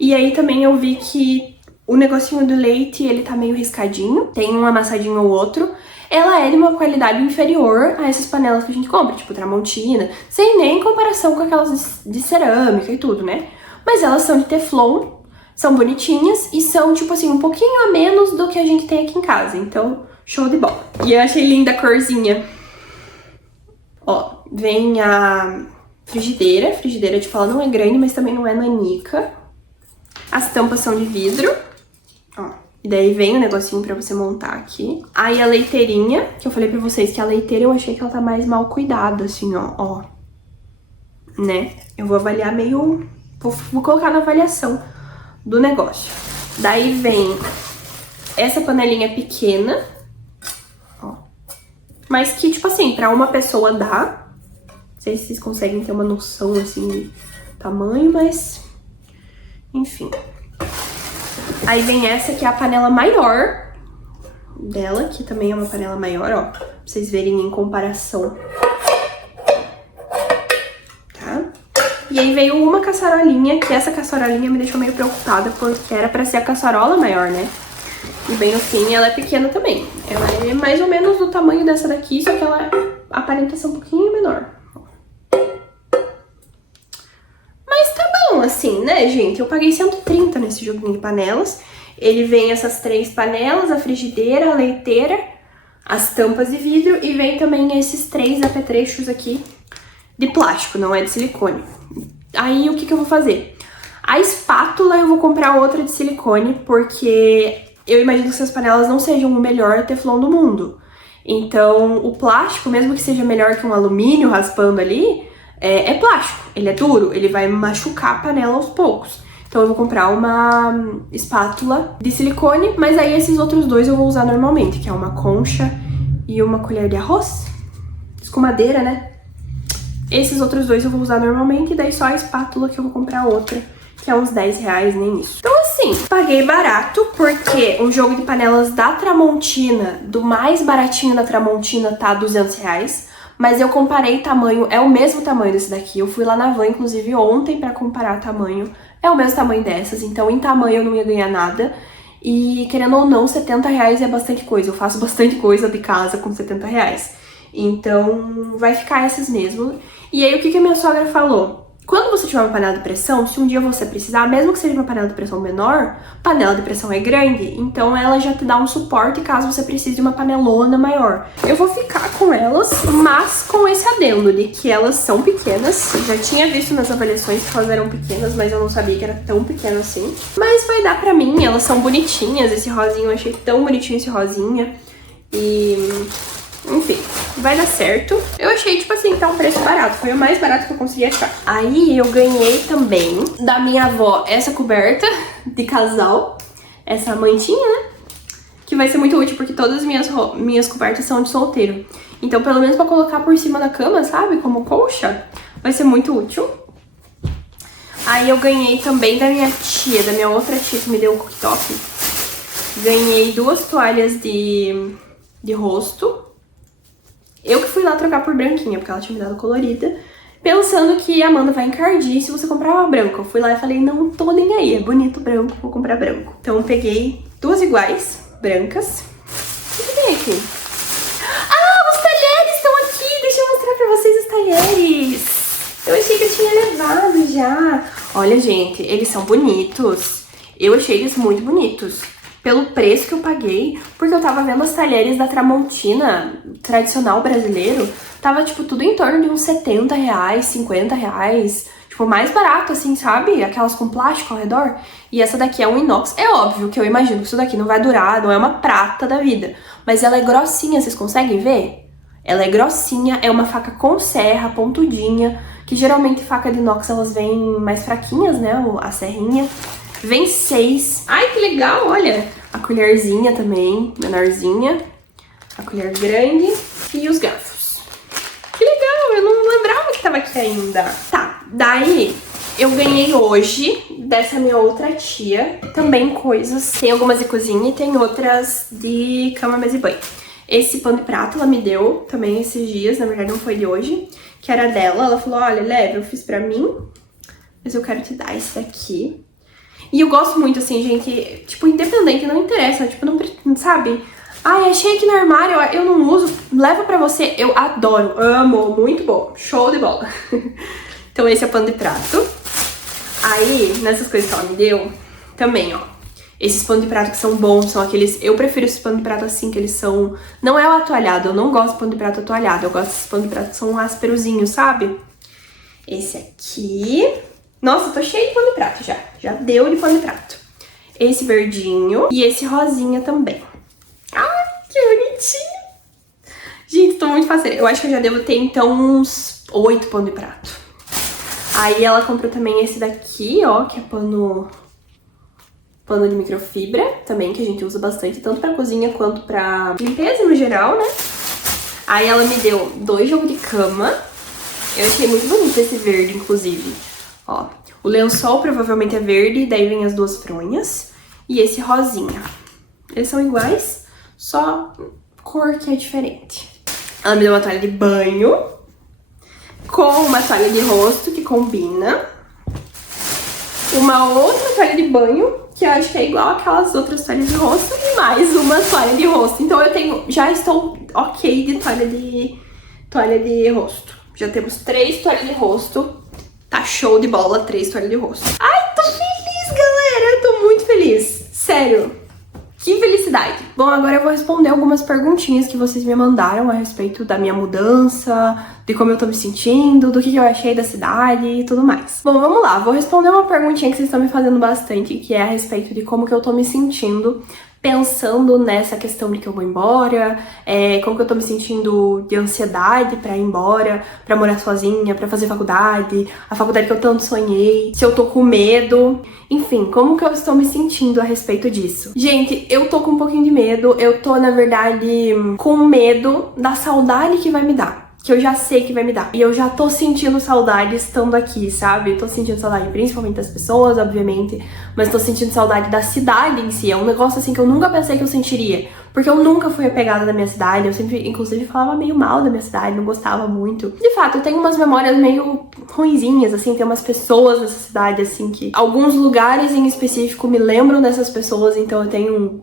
E aí também eu vi que o negocinho do leite, ele tá meio riscadinho, tem um amassadinho ou outro. Ela é de uma qualidade inferior a essas panelas que a gente compra, tipo Tramontina, sem nem comparação com aquelas de cerâmica e tudo, né? Mas elas são de Teflon, são bonitinhas e são, tipo assim, um pouquinho a menos do que a gente tem aqui em casa. Então, show de bola. E eu achei linda a corzinha. Ó, vem a frigideira. Frigideira, tipo, ela não é grande, mas também não é nanica. As tampas são de vidro. Ó. E daí vem o negocinho pra você montar aqui. Aí a leiteirinha, que eu falei pra vocês que a leiteira eu achei que ela tá mais mal cuidada, assim, ó. Né? Eu vou avaliar meio... Vou colocar na avaliação do negócio. Daí vem essa panelinha pequena, ó. Mas que, tipo assim, pra uma pessoa dá. Não sei se vocês conseguem ter uma noção, assim, de tamanho, mas... enfim. Aí vem essa que é a panela maior dela, que também é uma panela maior, ó. Pra vocês verem em comparação. Tá? E aí veio uma caçarolinha, que essa caçarolinha me deixou meio preocupada, porque era pra ser a caçarola maior, né? E bem no fim, ela é pequena também. Ela é mais ou menos do tamanho dessa daqui, só que ela aparenta ser um pouquinho menor. Assim, né, gente? Eu paguei 130 nesse joguinho de panelas. Ele vem essas 3 panelas, a frigideira, a leiteira, as tampas de vidro e vem também esses 3 apetrechos aqui de plástico, não é de silicone. Aí, o que eu vou fazer? A espátula eu vou comprar outra de silicone, porque eu imagino que essas panelas não sejam o melhor Teflon do mundo. Então, o plástico, mesmo que seja melhor que um alumínio raspando ali... é plástico, ele é duro, ele vai machucar a panela aos poucos. Então eu vou comprar uma espátula de silicone, mas aí esses outros 2 eu vou usar normalmente, que é uma concha e uma colher de arroz. Escumadeira, né? Esses outros 2 eu vou usar normalmente, e daí só a espátula que eu vou comprar outra, que é uns 10 reais, nem isso. Então assim, paguei barato, porque um jogo de panelas da Tramontina, do mais baratinho da Tramontina, tá 200 reais. mas eu comparei tamanho, é o mesmo tamanho desse daqui. Eu fui lá na Van, inclusive, ontem pra comparar tamanho. É o mesmo tamanho dessas, então em tamanho eu não ia ganhar nada. E, querendo ou não, 70 reais é bastante coisa. Eu faço bastante coisa de casa com 70 reais. Então, vai ficar essas mesmo. E aí, o que a minha sogra falou? Quando você tiver uma panela de pressão, se um dia você precisar, mesmo que seja uma panela de pressão menor, panela de pressão é grande, então ela já te dá um suporte caso você precise de uma panelona maior. Eu vou ficar com elas, mas com esse adendo de que elas são pequenas. Eu já tinha visto nas avaliações que elas eram pequenas, mas eu não sabia que era tão pequena assim. Mas vai dar pra mim, elas são bonitinhas, esse rosinho, eu achei tão bonitinho esse rosinha. E... enfim, vai dar certo. Eu achei, tipo assim, tá um preço barato. Foi o mais barato que eu consegui achar. Aí eu ganhei também da minha avó essa coberta de casal. Essa mantinha, né? Que vai ser muito útil, porque todas as minhas cobertas são de solteiro. Então, pelo menos pra colocar por cima da cama, sabe? Como colcha, vai ser muito útil. Aí eu ganhei também da minha tia, da minha outra tia que me deu o cooktop. Ganhei 2 toalhas de rosto. Eu que fui lá trocar por branquinha, porque ela tinha me dado colorida, pensando que a Amanda vai encardir se você comprar uma branca. Eu fui lá e falei, não tô nem aí, é bonito branco, vou comprar branco. Então eu peguei 2 iguais, brancas. O que tem aqui? Ah, os talheres estão aqui! Deixa eu mostrar pra vocês os talheres. Eu achei que eu tinha levado já. Olha, gente, eles são bonitos. Eu achei eles muito bonitos. Pelo preço que eu paguei, porque eu tava vendo os talheres da Tramontina, tradicional brasileiro, tava, tipo, tudo em torno de uns 70 reais, 50 reais, tipo, mais barato, assim, sabe? Aquelas com plástico ao redor. E essa daqui é um inox. É óbvio que eu imagino que isso daqui não vai durar, não é uma prata da vida, mas ela é grossinha, vocês conseguem ver? Ela é grossinha, é uma faca com serra, pontudinha, que geralmente faca de inox elas vêm mais fraquinhas, né, a serrinha. Vem 6. Ai, que legal, olha. A colherzinha também, menorzinha. A colher grande. E os garfos. Que legal, eu não lembrava que tava aqui ainda. Tá, daí eu ganhei hoje dessa minha outra tia também coisas. Tem algumas de cozinha e tem outras de cama, mesa e banho. Esse pano de prato ela me deu também esses dias, na verdade não foi de hoje, que era dela. Ela falou, olha, leve, eu fiz pra mim, mas eu quero te dar esse daqui. E eu gosto muito, assim, gente, tipo, independente, não interessa, tipo, não, sabe? Ai, achei aqui no armário, eu não uso, leva pra você. Eu adoro, amo, muito bom, show de bola. Então esse é o pano de prato. Aí, nessas coisas que ela me deu, também, ó, esses panos de prato que são bons, são aqueles, eu prefiro esses panos de prato assim, que eles são, não é o atoalhado, eu não gosto de pano de prato atoalhado, eu gosto desses panos de prato que são ásperozinhos, sabe? Esse aqui... Nossa, eu tô cheia de pano de prato já. Já deu de pano de prato. Esse verdinho e esse rosinha também. Ai, que bonitinho. Gente, tô muito faceira. Eu acho que eu já devo ter, então, uns 8 pano de prato. Aí ela comprou também esse daqui, ó, que é pano de microfibra, também, que a gente usa bastante, tanto pra cozinha quanto pra limpeza no geral, né? Aí ela me deu 2 jogos de cama. Eu achei muito bonito esse verde, inclusive. Ó, o lençol provavelmente é verde, daí vem as 2 fronhas. E esse rosinha. Eles são iguais, só cor que é diferente. Ela me deu uma toalha de banho com uma toalha de rosto que combina. Uma outra toalha de banho, que eu acho que é igual aquelas outras toalhas de rosto. E mais uma toalha de rosto. Então eu tenho, já estou ok de toalha de rosto. Já temos 3 toalhas de rosto. Tá show de bola, 3 toalhas de rosto. Ai, tô feliz, galera! Eu tô muito feliz. Sério. Que felicidade. Bom, agora eu vou responder algumas perguntinhas que vocês me mandaram a respeito da minha mudança, de como eu tô me sentindo, do que eu achei da cidade e tudo mais. Bom, vamos lá. Vou responder uma perguntinha que vocês estão me fazendo bastante, que é a respeito de como que eu tô me sentindo pensando nessa questão de que eu vou embora, como que eu tô me sentindo de ansiedade pra ir embora, pra morar sozinha, pra fazer faculdade, a faculdade que eu tanto sonhei, se eu tô com medo, enfim, como que eu estou me sentindo a respeito disso. Gente, eu tô com um pouquinho de medo, eu tô, na verdade, com medo da saudade que vai me dar. que eu já sei que vai me dar. E eu já tô sentindo saudade estando aqui, sabe? Tô sentindo saudade principalmente das pessoas, obviamente, mas tô sentindo saudade da cidade em si. É um negócio assim que eu nunca pensei que eu sentiria, porque eu nunca fui apegada da minha cidade. Eu sempre, inclusive, falava meio mal da minha cidade, não gostava muito. De fato, eu tenho umas memórias meio ruinzinhas, assim, tem umas pessoas nessa cidade, assim, que alguns lugares em específico me lembram dessas pessoas, então eu tenho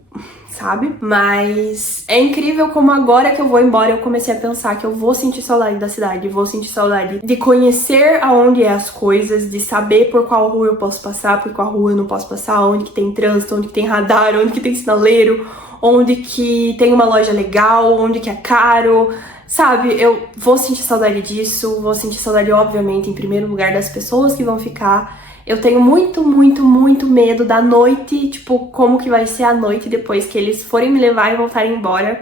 sabe? Mas é incrível como agora que eu vou embora eu comecei a pensar que eu vou sentir saudade da cidade, vou sentir saudade de conhecer aonde é as coisas, de saber por qual rua eu posso passar, por qual rua eu não posso passar, onde que tem trânsito, onde que tem radar, onde que tem sinaleiro, onde que tem uma loja legal, onde que é caro, sabe? Eu vou sentir saudade disso, vou sentir saudade, obviamente, em primeiro lugar das pessoas que vão ficar. Eu tenho muito, muito, muito medo da noite, tipo, como que vai ser a noite depois que eles forem me levar e voltarem embora,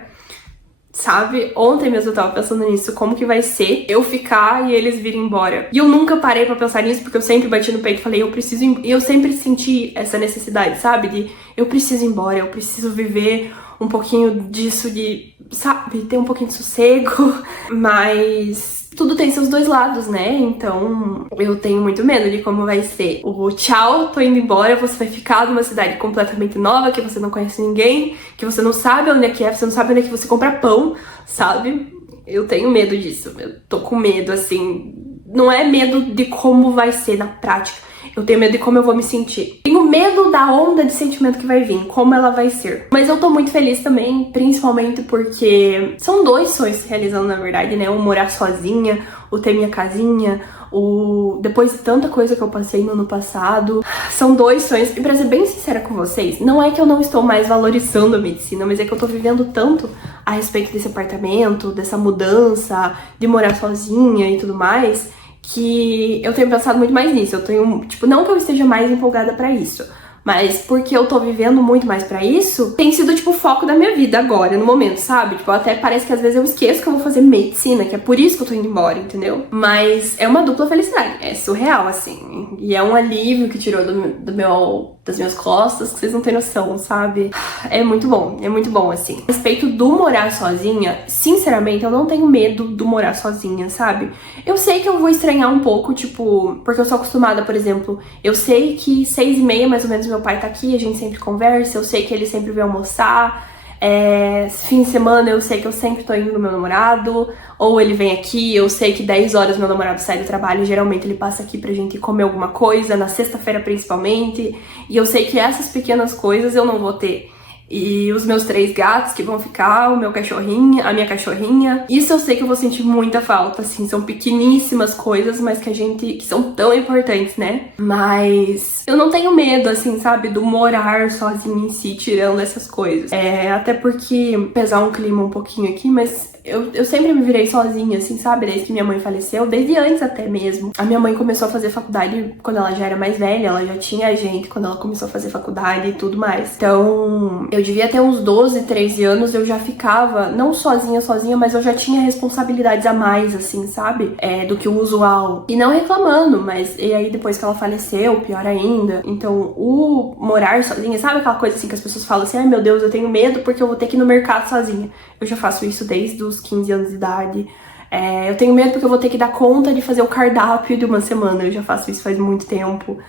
sabe? Ontem mesmo eu tava pensando nisso, como que vai ser eu ficar e eles virem embora. E eu nunca parei pra pensar nisso, porque eu sempre bati no peito e falei, eu preciso ir. E eu sempre senti essa necessidade, sabe? De eu preciso ir embora, eu preciso viver um pouquinho disso, de, sabe? Ter um pouquinho de sossego, mas tudo tem seus dois lados, né? Então eu tenho muito medo de como vai ser o tchau, tô indo embora, você vai ficar numa cidade completamente nova, que você não conhece ninguém, que você não sabe onde é que é, você não sabe onde é que você compra pão, sabe? Eu tenho medo disso, eu tô com medo, assim, não é medo de como vai ser na prática, eu tenho medo de como eu vou me sentir. Tenho medo da onda de sentimento que vai vir, como ela vai ser. Mas eu tô muito feliz também, principalmente porque são dois sonhos se realizando, na verdade, né? O morar sozinha, o ter minha casinha, depois de tanta coisa que eu passei no ano passado. São dois sonhos. E pra ser bem sincera com vocês, não é que eu não estou mais valorizando a medicina, mas é que eu tô vivendo tanto a respeito desse apartamento, dessa mudança, de morar sozinha e tudo mais, que eu tenho pensado muito mais nisso. Eu tenho, tipo, não que eu esteja mais empolgada pra isso, mas porque eu tô vivendo muito mais pra isso, tem sido, tipo, o foco da minha vida agora, no momento, sabe? Tipo, até parece que às vezes eu esqueço que eu vou fazer medicina, que é por isso que eu tô indo embora, entendeu? Mas é uma dupla felicidade, é surreal, assim. E é um alívio que tirou das minhas costas, que vocês não têm noção, sabe? É muito bom, assim. A respeito do morar sozinha, sinceramente, eu não tenho medo do morar sozinha, sabe? Eu sei que eu vou estranhar um pouco, tipo, porque eu sou acostumada, por exemplo, eu sei que 6h30, mais ou menos, meu pai tá aqui, a gente sempre conversa, eu sei que ele sempre vem almoçar, fim de semana eu sei que eu sempre tô indo no meu namorado, ou ele vem aqui, eu sei que 10 horas meu namorado sai do trabalho, geralmente ele passa aqui pra gente comer alguma coisa, na sexta-feira principalmente, e eu sei que essas pequenas coisas eu não vou ter. E os meus 3 gatos que vão ficar, o meu cachorrinho, a minha cachorrinha. Isso eu sei que eu vou sentir muita falta, assim. São pequeníssimas coisas, mas que são tão importantes, né? Mas eu não tenho medo, assim, sabe? Do morar sozinha em si, tirando essas coisas. Até porque, pesar um clima um pouquinho aqui, mas eu sempre me virei sozinha, assim, sabe? Desde que minha mãe faleceu, desde antes até mesmo. A minha mãe começou a fazer faculdade quando ela já era mais velha, ela já tinha gente quando ela começou a fazer faculdade e tudo mais. Então, eu devia ter uns 12, 13 anos, eu já ficava, não sozinha, mas eu já tinha responsabilidades a mais, assim, sabe? Do que o usual. E não reclamando, mas e aí depois que ela faleceu, pior ainda. Então, o morar sozinha, sabe aquela coisa assim que as pessoas falam assim, ai meu Deus, eu tenho medo porque eu vou ter que ir no mercado sozinha. Eu já faço isso desde os 15 anos de idade. Eu tenho medo porque eu vou ter que dar conta de fazer o cardápio de uma semana. Eu já faço isso faz muito tempo.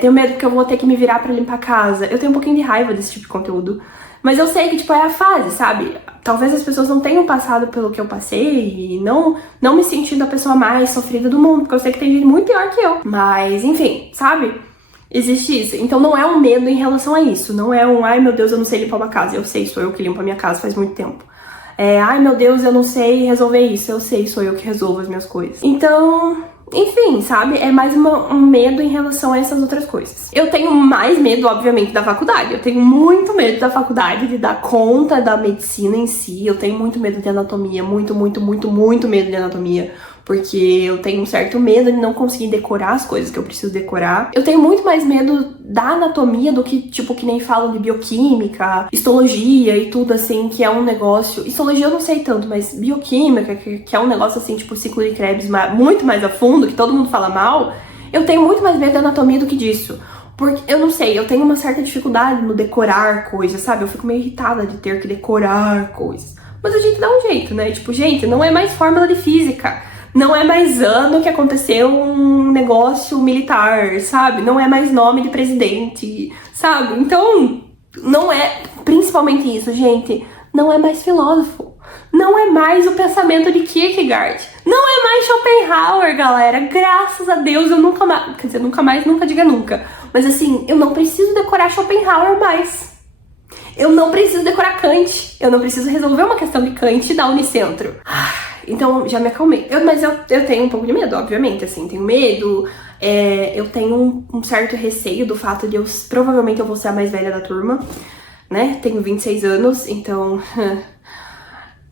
Tenho medo porque eu vou ter que me virar pra limpar a casa. Eu tenho um pouquinho de raiva desse tipo de conteúdo. Mas eu sei que, tipo, é a fase, sabe? Talvez as pessoas não tenham passado pelo que eu passei e não me sentindo a pessoa mais sofrida do mundo, porque eu sei que tem gente muito pior que eu. Mas, enfim, sabe? Existe isso. Então não é um medo em relação a isso. Não é um, ai meu Deus, eu não sei limpar uma casa. Eu sei, sou eu que limpo a minha casa faz muito tempo. Ai meu Deus, eu não sei resolver isso. Eu sei, sou eu que resolvo as minhas coisas. Então, enfim, sabe? É mais um medo em relação a essas outras coisas. Eu tenho mais medo, obviamente, da faculdade. Eu tenho muito medo da faculdade, de dar conta da medicina em si. Eu tenho muito medo de anatomia, muito medo de anatomia. Porque eu tenho um certo medo de não conseguir decorar as coisas que eu preciso decorar. Eu tenho muito mais medo da anatomia do que, tipo, que nem falam de bioquímica, histologia e tudo assim, que é um negócio... Histologia eu não sei tanto, mas bioquímica, que é um negócio assim, tipo, ciclo de Krebs muito mais a fundo, que todo mundo fala mal, eu tenho muito mais medo da anatomia do que disso. Porque, eu não sei, eu tenho uma certa dificuldade no decorar coisas, sabe? Eu fico meio irritada de ter que decorar coisas. mas a gente dá um jeito, né? Tipo, gente, não é mais fórmula de física. Não é mais ano que aconteceu um negócio militar, sabe? Não é mais nome de presidente, sabe? Então, não é, principalmente isso, gente, não é mais filósofo. Não é mais o pensamento de Kierkegaard. Não é mais Schopenhauer, galera. Graças a Deus, eu nunca mais... Quer dizer, nunca mais, nunca diga nunca. Mas assim, eu não preciso decorar Schopenhauer mais. Eu não preciso decorar Kant. Eu não preciso resolver uma questão de Kant da Unicentro. Então, já me acalmei. Mas eu tenho um pouco de medo, obviamente, assim. Tenho medo, eu tenho um certo receio do fato de provavelmente eu vou ser a mais velha da turma, né? Tenho 26 anos, então...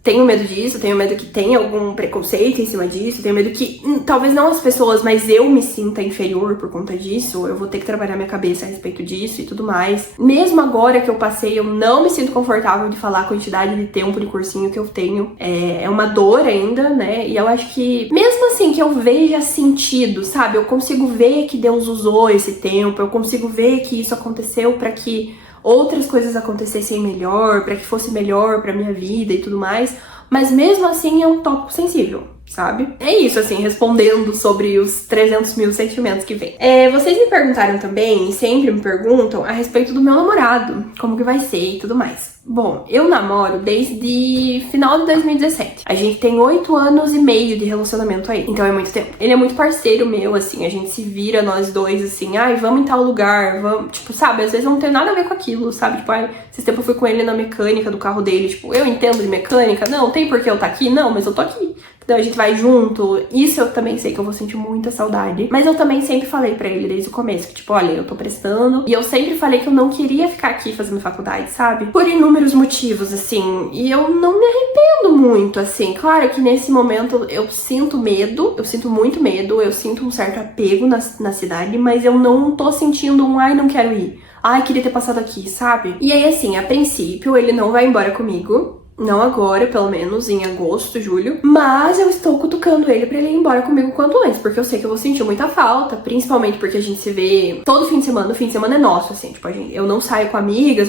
Tenho medo disso, tenho medo que tenha algum preconceito em cima disso, tenho medo que, talvez não as pessoas, mas eu me sinta inferior por conta disso, eu vou ter que trabalhar minha cabeça a respeito disso e tudo mais. Mesmo agora que eu passei, eu não me sinto confortável de falar a quantidade de tempo de cursinho que eu tenho. É uma dor ainda, né? E eu acho que, mesmo assim, que eu veja sentido, sabe? Eu consigo ver que Deus usou esse tempo, eu consigo ver que isso aconteceu pra que outras coisas acontecessem melhor, pra que fosse melhor pra minha vida e tudo mais, mas mesmo assim é um tópico sensível, sabe? É isso, assim, respondendo sobre os 300 mil sentimentos que vem. Vocês me perguntaram também, e sempre me perguntam, a respeito do meu namorado, como que vai ser e tudo mais. Bom, eu namoro desde final de 2017. A gente tem 8 anos e meio de relacionamento aí, então é muito tempo. Ele é muito parceiro meu, assim, a gente se vira nós dois, assim, ai, vamos em tal lugar, vamos, tipo, sabe, às vezes não tem nada a ver com aquilo, sabe, tipo, ai, esse tempo eu fui com ele na mecânica do carro dele, tipo, eu entendo de mecânica, não, tem por que eu tá aqui, não, mas eu tô aqui. Então a gente vai junto, isso eu também sei que eu vou sentir muita saudade. Mas eu também sempre falei pra ele desde o começo, que tipo, olha, eu tô prestando. E eu sempre falei que eu não queria ficar aqui fazendo faculdade, sabe? Por inúmeros motivos, assim. E eu não me arrependo muito, assim. Claro que nesse momento eu sinto medo, eu sinto muito medo, eu sinto um certo apego na cidade, mas eu não tô sentindo um, ai, não quero ir. Ai, queria ter passado aqui, sabe? E aí, assim, a princípio, ele não vai embora comigo. Não agora, pelo menos, em agosto, julho. Mas eu estou cutucando ele pra ele ir embora comigo quanto antes, porque eu sei que eu vou sentir muita falta, principalmente porque a gente se vê todo fim de semana. O fim de semana é nosso, assim, tipo, eu não saio com amigas,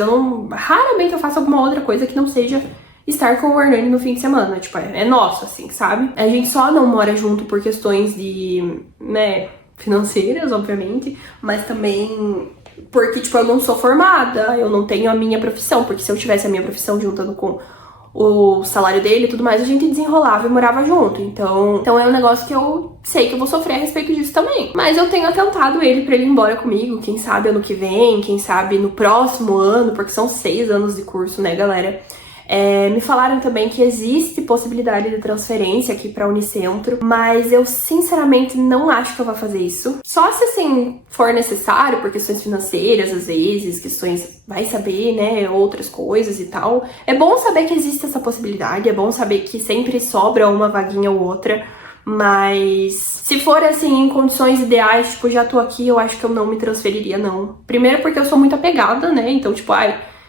raramente eu faço alguma outra coisa que não seja estar com o Hernani no fim de semana, tipo, é nosso, assim, sabe? A gente só não mora junto por questões de, né, financeiras, obviamente, mas também porque, tipo, eu não sou formada, eu não tenho a minha profissão, porque se eu tivesse a minha profissão juntando com o salário dele e tudo mais, a gente desenrolava e morava junto. Então é um negócio que eu sei que eu vou sofrer a respeito disso também. Mas eu tenho atentado ele pra ele ir embora comigo, quem sabe ano que vem, quem sabe no próximo ano, porque são 6 anos de curso, né, galera? Me falaram também que existe possibilidade de transferência aqui pra Unicentro, mas eu sinceramente não acho que eu vou fazer isso. Só se, assim, for necessário, por questões financeiras, às vezes, questões, vai saber, né, outras coisas e tal. É bom saber que existe essa possibilidade, é bom saber que sempre sobra uma vaguinha ou outra, mas se for, assim, em condições ideais, tipo, já tô aqui, eu acho que eu não me transferiria, não. Primeiro porque eu sou muito apegada, né, então, tipo,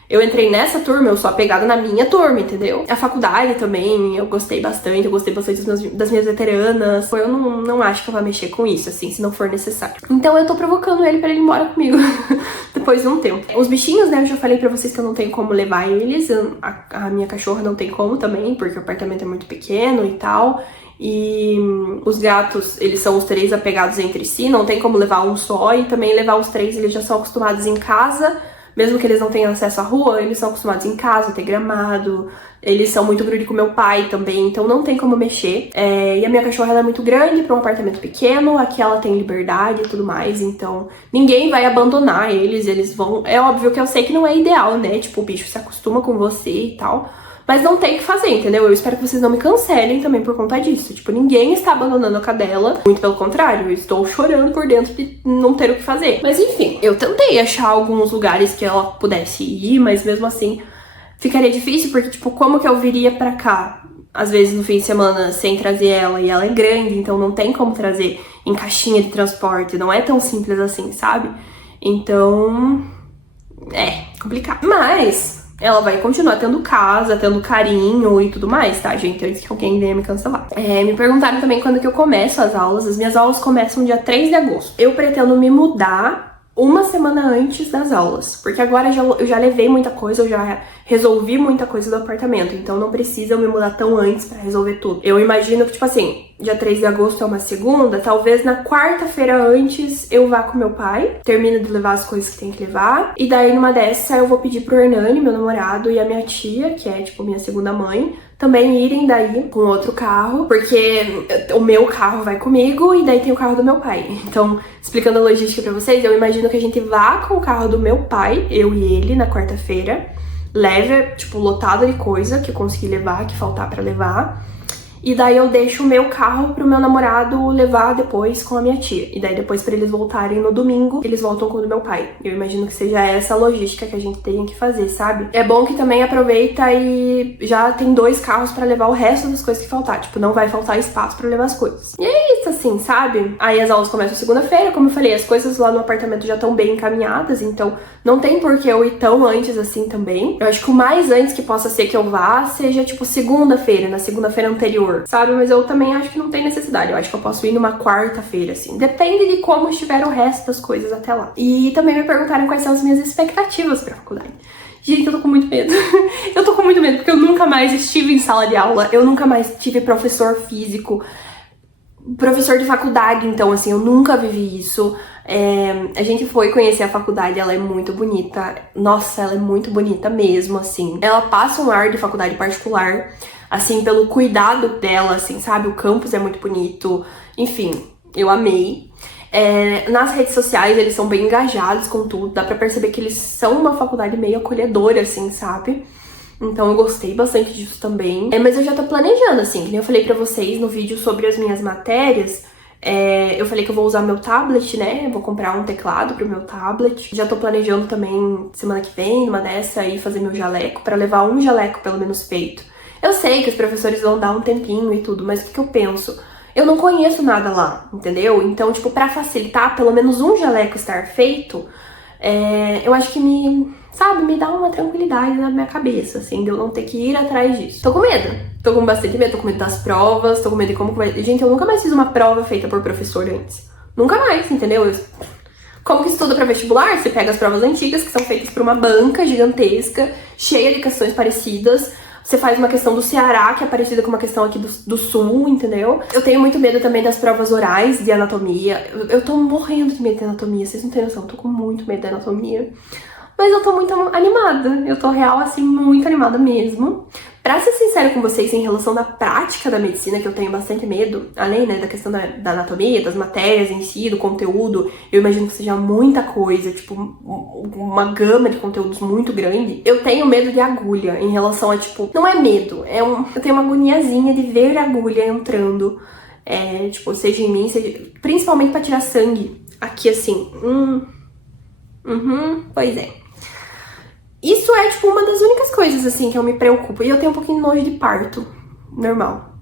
eu entrei nessa turma, eu sou apegada na minha turma, entendeu? A faculdade também, eu gostei bastante das minhas veteranas. Eu não acho que eu vou mexer com isso, assim, se não for necessário. Então eu tô provocando ele pra ele ir embora comigo, depois de um tempo. Os bichinhos, né, eu já falei pra vocês que eu não tenho como levar eles. A minha cachorra não tem como também, porque o apartamento é muito pequeno e tal. E os gatos, eles são os 3 apegados entre si, não tem como levar um só. E também levar os 3, eles já são acostumados em casa. Mesmo que eles não tenham acesso à rua, eles são acostumados em casa, ter gramado. Eles são muito grude com meu pai também, então não tem como mexer. E a minha cachorra, ela é muito grande para um apartamento pequeno. Aqui ela tem liberdade e tudo mais, então ninguém vai abandonar eles. Eles vão... É óbvio que eu sei que não é ideal, né? Tipo, o bicho se acostuma com você e tal. Mas não tem o que fazer, entendeu? Eu espero que vocês não me cancelem também por conta disso. Tipo, ninguém está abandonando a cadela. Muito pelo contrário, eu estou chorando por dentro de não ter o que fazer. Mas enfim, eu tentei achar alguns lugares que ela pudesse ir, mas mesmo assim ficaria difícil, porque, tipo, como que eu viria pra cá? Às vezes no fim de semana sem trazer ela, e ela é grande, então não tem como trazer em caixinha de transporte. Não é tão simples assim, sabe? Então, é complicado. Mas ela vai continuar tendo casa, tendo carinho e tudo mais, tá, gente? Antes que alguém venha me cancelar. Me perguntaram também quando que eu começo as aulas. As minhas aulas começam dia 3 de agosto. Eu pretendo me mudar uma semana antes das aulas, porque agora eu já levei muita coisa, eu já resolvi muita coisa do apartamento, então não precisa eu me mudar tão antes pra resolver tudo. Eu imagino que, tipo assim, dia 3 de agosto é uma segunda, talvez na quarta-feira antes eu vá com meu pai, termino de levar as coisas que tem que levar, e daí numa dessa eu vou pedir pro Hernani, meu namorado, e a minha tia, que é tipo minha segunda mãe, também irem daí com outro carro, porque o meu carro vai comigo e daí tem o carro do meu pai. Então, explicando a logística pra vocês, eu imagino que a gente vá com o carro do meu pai, eu e ele, na quarta-feira, leve, tipo, lotado de coisa que eu consegui levar, que faltar pra levar. E daí eu deixo o meu carro pro meu namorado levar depois com a minha tia. E daí depois pra eles voltarem no domingo, eles voltam com o do meu pai. Eu imagino que seja essa a logística que a gente tenha que fazer, sabe? É bom que também aproveita e já tem 2 carros pra levar o resto das coisas que faltar. Tipo, não vai faltar espaço pra levar as coisas. E é isso, assim, sabe? Aí as aulas começam segunda-feira, como eu falei, as coisas lá no apartamento já estão bem encaminhadas, então não tem por que eu ir tão antes assim também. Eu acho que o mais antes que possa ser que eu vá seja, tipo, segunda-feira, na segunda-feira anterior, sabe? Mas eu também acho que não tem necessidade. Eu acho que eu posso ir numa quarta-feira, assim. Depende de como estiver o resto das coisas até lá. E também me perguntaram quais são as minhas expectativas pra faculdade. Gente, eu tô com muito medo. Eu tô com muito medo, porque eu nunca mais estive em sala de aula, eu nunca mais tive professor físico, professor de faculdade, então, assim, eu nunca vivi isso. A gente foi conhecer a faculdade, ela é muito bonita. Nossa, ela é muito bonita mesmo, assim. Ela passa um ar de faculdade particular, assim, pelo cuidado dela, assim, sabe? O campus é muito bonito. Enfim, eu amei. Nas redes sociais, eles são bem engajados com tudo. Dá pra perceber que eles são uma faculdade meio acolhedora, assim, sabe? Então eu gostei bastante disso também. Mas eu já tô planejando, assim, que nem eu falei pra vocês no vídeo sobre as minhas matérias. Eu falei que eu vou usar meu tablet, né? Eu vou comprar um teclado pro meu tablet. Já tô planejando também, semana que vem, numa dessa aí, fazer meu jaleco, pra levar um jaleco pelo menos feito. Eu sei que os professores vão dar um tempinho e tudo, mas o que eu penso? Eu não conheço nada lá, entendeu? Então, tipo, pra facilitar pelo menos um jaleco estar feito, eu acho que me dá uma tranquilidade na minha cabeça, assim, de eu não ter que ir atrás disso. Tô com medo. Tô com bastante medo, tô com medo das provas, tô com medo de como que vai... Gente, eu nunca mais fiz uma prova feita por professor antes. Nunca mais, entendeu? Como que estuda pra vestibular? Você pega as provas antigas, que são feitas por uma banca gigantesca, cheia de questões parecidas. Você faz uma questão do Ceará, que é parecida com uma questão aqui do Sul, entendeu? Eu tenho muito medo também das provas orais de anatomia. Eu tô morrendo de medo de anatomia, vocês não têm noção. Eu tô com muito medo de anatomia. Mas eu tô muito animada. Eu tô real, assim, muito animada mesmo. Pra ser sincera com vocês, em relação à prática da medicina, que eu tenho bastante medo, além, né, da questão da anatomia, das matérias em si, do conteúdo, eu imagino que seja muita coisa, tipo, uma gama de conteúdos muito grande. Eu tenho medo de agulha, em relação a, tipo, não é medo, eu tenho uma agoniazinha de ver a agulha entrando, tipo, seja em mim, seja... Principalmente pra tirar sangue. Aqui, assim, pois é. Isso é, tipo, uma das únicas coisas, assim, que eu me preocupo. E eu tenho um pouquinho de nojo de parto. Normal.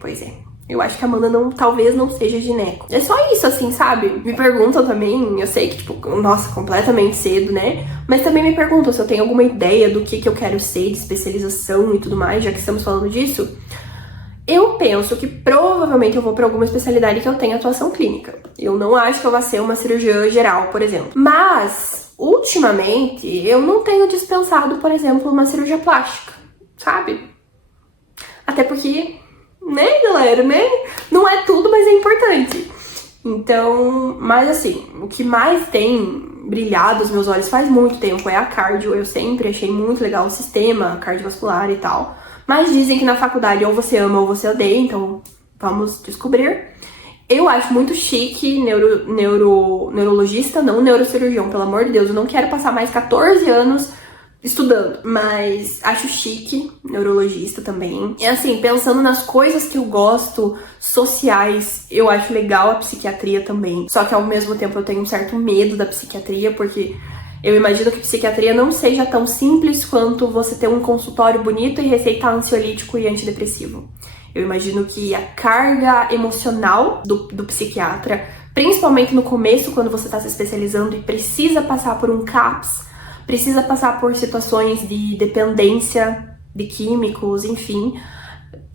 Pois é. Eu acho que a Amanda talvez não seja gineco. É só isso, assim, sabe? Me perguntam também, eu sei que, tipo, nossa, completamente cedo, né? Mas também me perguntam se eu tenho alguma ideia do que eu quero ser, de especialização e tudo mais, já que estamos falando disso. Eu penso que provavelmente eu vou pra alguma especialidade que eu tenha atuação clínica. Eu não acho que eu vá ser uma cirurgiã geral, por exemplo. Mas... ultimamente, eu não tenho dispensado, por exemplo, uma cirurgia plástica, sabe? Até porque, né, galera, né? Não é tudo, mas é importante. Então, mas assim, o que mais tem brilhado os meus olhos faz muito tempo é a cardio. Eu sempre achei muito legal o sistema cardiovascular e tal. Mas dizem que na faculdade ou você ama ou você odeia, então vamos descobrir. Eu acho muito chique neurologista, não neurocirurgião, pelo amor de Deus. Eu não quero passar mais 14 anos estudando, mas acho chique neurologista também. E assim, pensando nas coisas que eu gosto, sociais, eu acho legal a psiquiatria também. Só que ao mesmo tempo eu tenho um certo medo da psiquiatria, porque eu imagino que psiquiatria não seja tão simples quanto você ter um consultório bonito e receitar ansiolítico e antidepressivo. Eu imagino que a carga emocional do psiquiatra, principalmente no começo, quando você está se especializando e precisa passar por um CAPS, precisa passar por situações de dependência de químicos, enfim,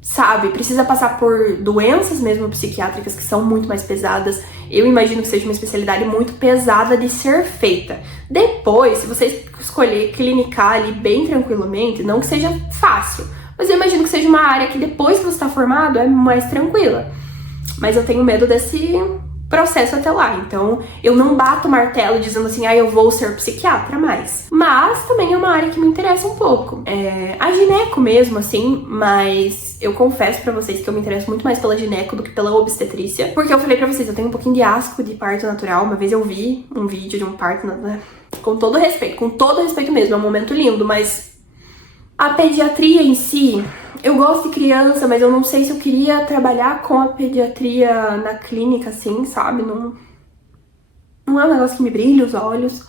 sabe? Precisa passar por doenças mesmo psiquiátricas que são muito mais pesadas. eu imagino que seja uma especialidade muito pesada de ser feita. Depois, se você escolher clinicar ali bem tranquilamente, não que seja fácil, mas eu imagino que seja uma área que depois que você está formado é mais tranquila. Mas eu tenho medo desse processo até lá, então eu não bato o martelo dizendo assim, eu vou ser psiquiatra mais. Mas também é uma área que me interessa um pouco. A gineco mesmo, assim, mas eu confesso pra vocês que eu me interesso muito mais pela gineco do que pela obstetrícia, porque eu falei pra vocês, eu tenho um pouquinho de asco de parto natural. Uma vez eu vi um vídeo de um parto, com todo respeito mesmo, é um momento lindo, mas a pediatria em si, eu gosto de criança, mas eu não sei se eu queria trabalhar com a pediatria na clínica, assim, sabe? Não é um negócio que me brilha os olhos.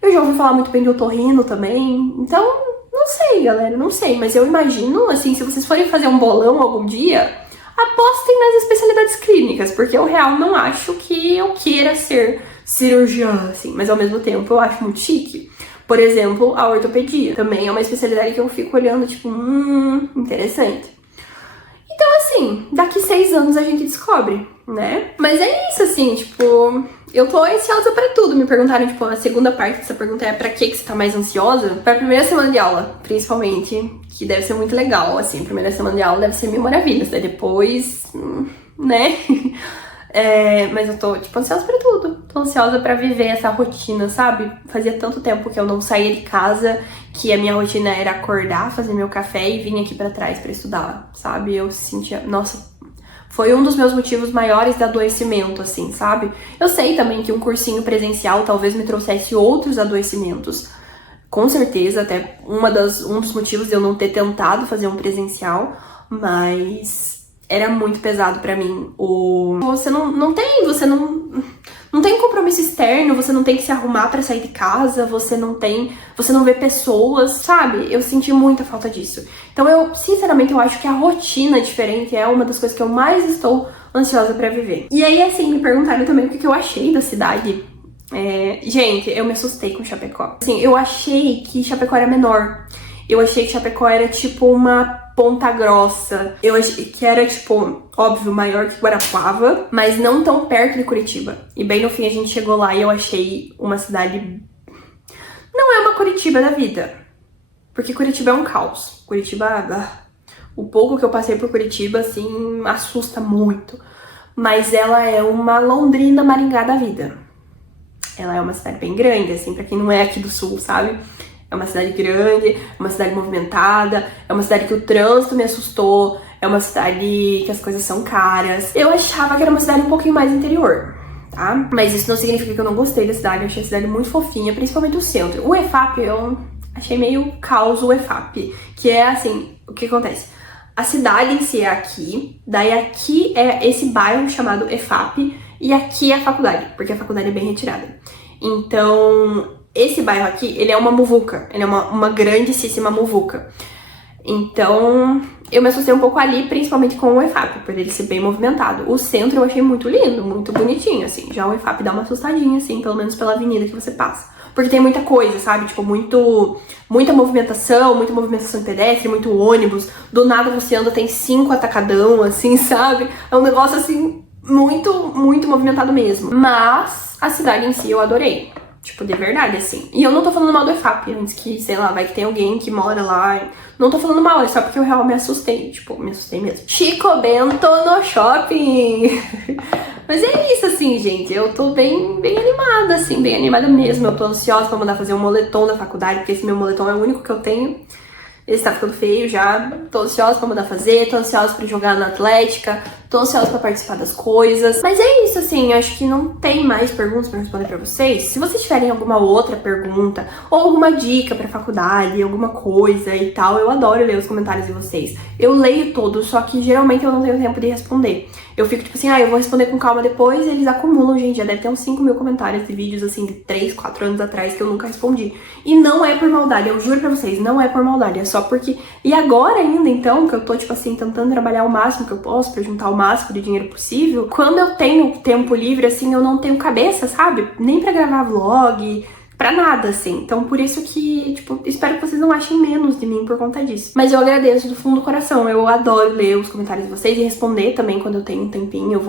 Eu já ouvi falar muito bem de otorrino também, então não sei, galera, não sei. Mas eu imagino, assim, se vocês forem fazer um bolão algum dia, apostem nas especialidades clínicas, porque eu real não acho que eu queira ser cirurgiã, assim, mas ao mesmo tempo eu acho muito chique. Por exemplo, a ortopedia também é uma especialidade que eu fico olhando, tipo, interessante. Então, assim, daqui 6 anos a gente descobre, né? Mas é isso, assim, tipo, eu tô ansiosa pra tudo. Me perguntaram, tipo, a segunda parte dessa pergunta é pra que você tá mais ansiosa? Pra primeira semana de aula, principalmente, que deve ser muito legal, assim, a primeira semana de aula deve ser mil maravilhas, daí depois, né? Mas eu tô, tipo, ansiosa pra tudo. Tô ansiosa pra viver essa rotina, sabe? Fazia tanto tempo que eu não saía de casa, que a minha rotina era acordar, fazer meu café e vir aqui pra trás pra estudar, sabe? Eu sentia... Nossa, foi um dos meus motivos maiores de adoecimento, assim, sabe? Eu sei também que um cursinho presencial talvez me trouxesse outros adoecimentos. Com certeza, até um dos motivos de eu não ter tentado fazer um presencial, mas... era muito pesado pra mim. Você não tem um compromisso externo, você não tem que se arrumar pra sair de casa, você não vê pessoas, sabe? Eu senti muita falta disso. Então sinceramente, eu acho que a rotina diferente é uma das coisas que eu mais estou ansiosa pra viver. E aí, assim, me perguntaram também o que eu achei da cidade. Gente, eu me assustei com Chapecó. Assim, eu achei que Chapecó era menor. Eu achei que Chapecó era tipo uma Ponta Grossa. Eu achei que era, tipo, óbvio, maior que Guarapuava, mas não tão perto de Curitiba. E bem no fim a gente chegou lá e eu achei uma cidade... Não é uma Curitiba da vida, porque Curitiba é um caos. Curitiba... O pouco que eu passei por Curitiba, assim, assusta muito. Mas ela é uma Londrina, Maringá da vida. Ela é uma cidade bem grande, assim, pra quem não é aqui do sul, sabe? É uma cidade grande, é uma cidade movimentada, é uma cidade que o trânsito me assustou, é uma cidade que as coisas são caras. Eu achava que era uma cidade um pouquinho mais interior, tá? Mas isso não significa que eu não gostei da cidade, eu achei a cidade muito fofinha, principalmente o centro. O EFAP, eu achei meio caos o EFAP, que é assim, o que acontece? A cidade em si é aqui, daí aqui é esse bairro chamado EFAP, e aqui é a faculdade, porque a faculdade é bem retirada. Então... esse bairro aqui, ele é uma muvuca, ele é uma grandíssima muvuca. Então, eu me assustei um pouco ali, principalmente com o EFAP, por ele ser bem movimentado. O centro eu achei muito lindo, muito bonitinho, assim. Já o EFAP dá uma assustadinha, assim, pelo menos pela avenida que você passa. Porque tem muita coisa, sabe? Tipo, muita movimentação de pedestre, muito ônibus. Do nada você anda, tem 5 atacadão, assim, sabe? É um negócio, assim, muito movimentado mesmo. Mas a cidade em si eu adorei. Tipo, de verdade, assim. E eu não tô falando mal do EFAP, antes que, sei lá, vai que tem alguém que mora lá. Não tô falando mal, é só porque eu realmente me assustei. Tipo, me assustei mesmo. Chico Bento no shopping! Mas é isso, assim, gente. Eu tô bem animada, assim, bem animada mesmo. Eu tô ansiosa pra mandar fazer um moletom da faculdade, porque esse meu moletom é o único que eu tenho. Esse tá ficando feio já. Tô ansiosa pra mandar fazer, tô ansiosa pra jogar na Atlética, tô ansiosa pra participar das coisas. Mas é isso, assim, acho que não tem mais perguntas pra responder pra vocês. Se vocês tiverem alguma outra pergunta ou alguma dica pra faculdade, alguma coisa e tal, eu adoro ler os comentários de vocês. Eu leio todos, só que geralmente eu não tenho tempo de responder. Eu fico tipo assim, eu vou responder com calma depois, e eles acumulam, gente. Já deve ter uns 5 mil comentários de vídeos, assim, de 3, 4 anos atrás que eu nunca respondi. E não é por maldade, eu juro pra vocês, não é por maldade, é só porque... E agora ainda, então, que eu tô, tipo assim, tentando trabalhar o máximo que eu posso pra juntar o máximo de dinheiro possível, quando eu tenho tempo livre, assim, eu não tenho cabeça, sabe? Nem pra gravar vlog... pra nada, assim. Então, por isso que, tipo, espero que vocês não achem menos de mim por conta disso. Mas eu agradeço do fundo do coração. Eu adoro ler os comentários de vocês e responder também quando eu tenho um tempinho.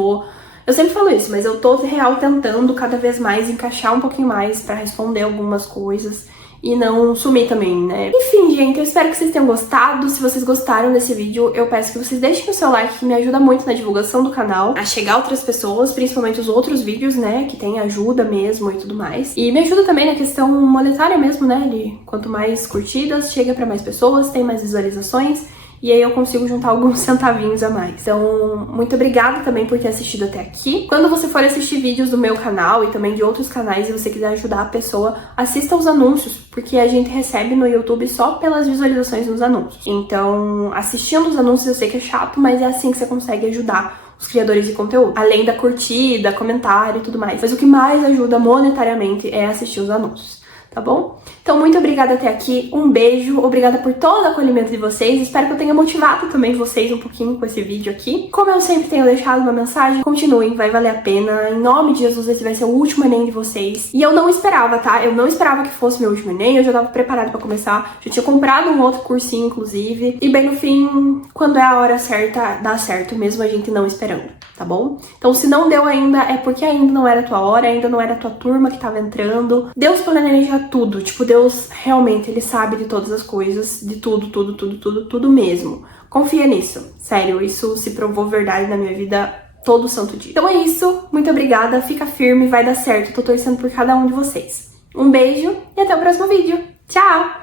Eu sempre falo isso, mas eu tô real tentando cada vez mais encaixar um pouquinho mais pra responder algumas coisas e não sumir também, né? Enfim, gente, eu espero que vocês tenham gostado. Se vocês gostaram desse vídeo, eu peço que vocês deixem o seu like, que me ajuda muito na divulgação do canal, a chegar a outras pessoas, principalmente os outros vídeos, né, que tem ajuda mesmo e tudo mais. E me ajuda também na questão monetária mesmo, né, de quanto mais curtidas, chega pra mais pessoas, tem mais visualizações, e aí eu consigo juntar alguns centavinhos a mais. Então, muito obrigada também por ter assistido até aqui. Quando você for assistir vídeos do meu canal e também de outros canais e você quiser ajudar a pessoa, assista os anúncios, porque a gente recebe no YouTube só pelas visualizações nos anúncios. Então, assistindo os anúncios eu sei que é chato, mas é assim que você consegue ajudar os criadores de conteúdo. Além da curtida, comentário e tudo mais. Mas o que mais ajuda monetariamente é assistir os anúncios. Tá bom? Então, muito obrigada até aqui, um beijo, obrigada por todo o acolhimento de vocês, espero que eu tenha motivado também vocês um pouquinho com esse vídeo aqui. Como eu sempre tenho deixado uma mensagem, continuem, vai valer a pena, em nome de Jesus, esse vai ser o último Enem de vocês. E eu não esperava, tá? Eu não esperava que fosse meu último Enem, eu já tava preparada pra começar, já tinha comprado um outro cursinho, inclusive, e bem no fim, quando é a hora certa, dá certo, mesmo a gente não esperando, tá bom? Então, se não deu ainda, é porque ainda não era a tua hora, ainda não era a tua turma que tava entrando. Deus planeja tudo, tipo, Deus realmente, ele sabe de todas as coisas, de tudo mesmo. Confia nisso, sério, isso se provou verdade na minha vida todo santo dia. Então é isso, muito obrigada, fica firme, vai dar certo, tô torcendo por cada um de vocês. Um beijo e até o próximo vídeo. Tchau!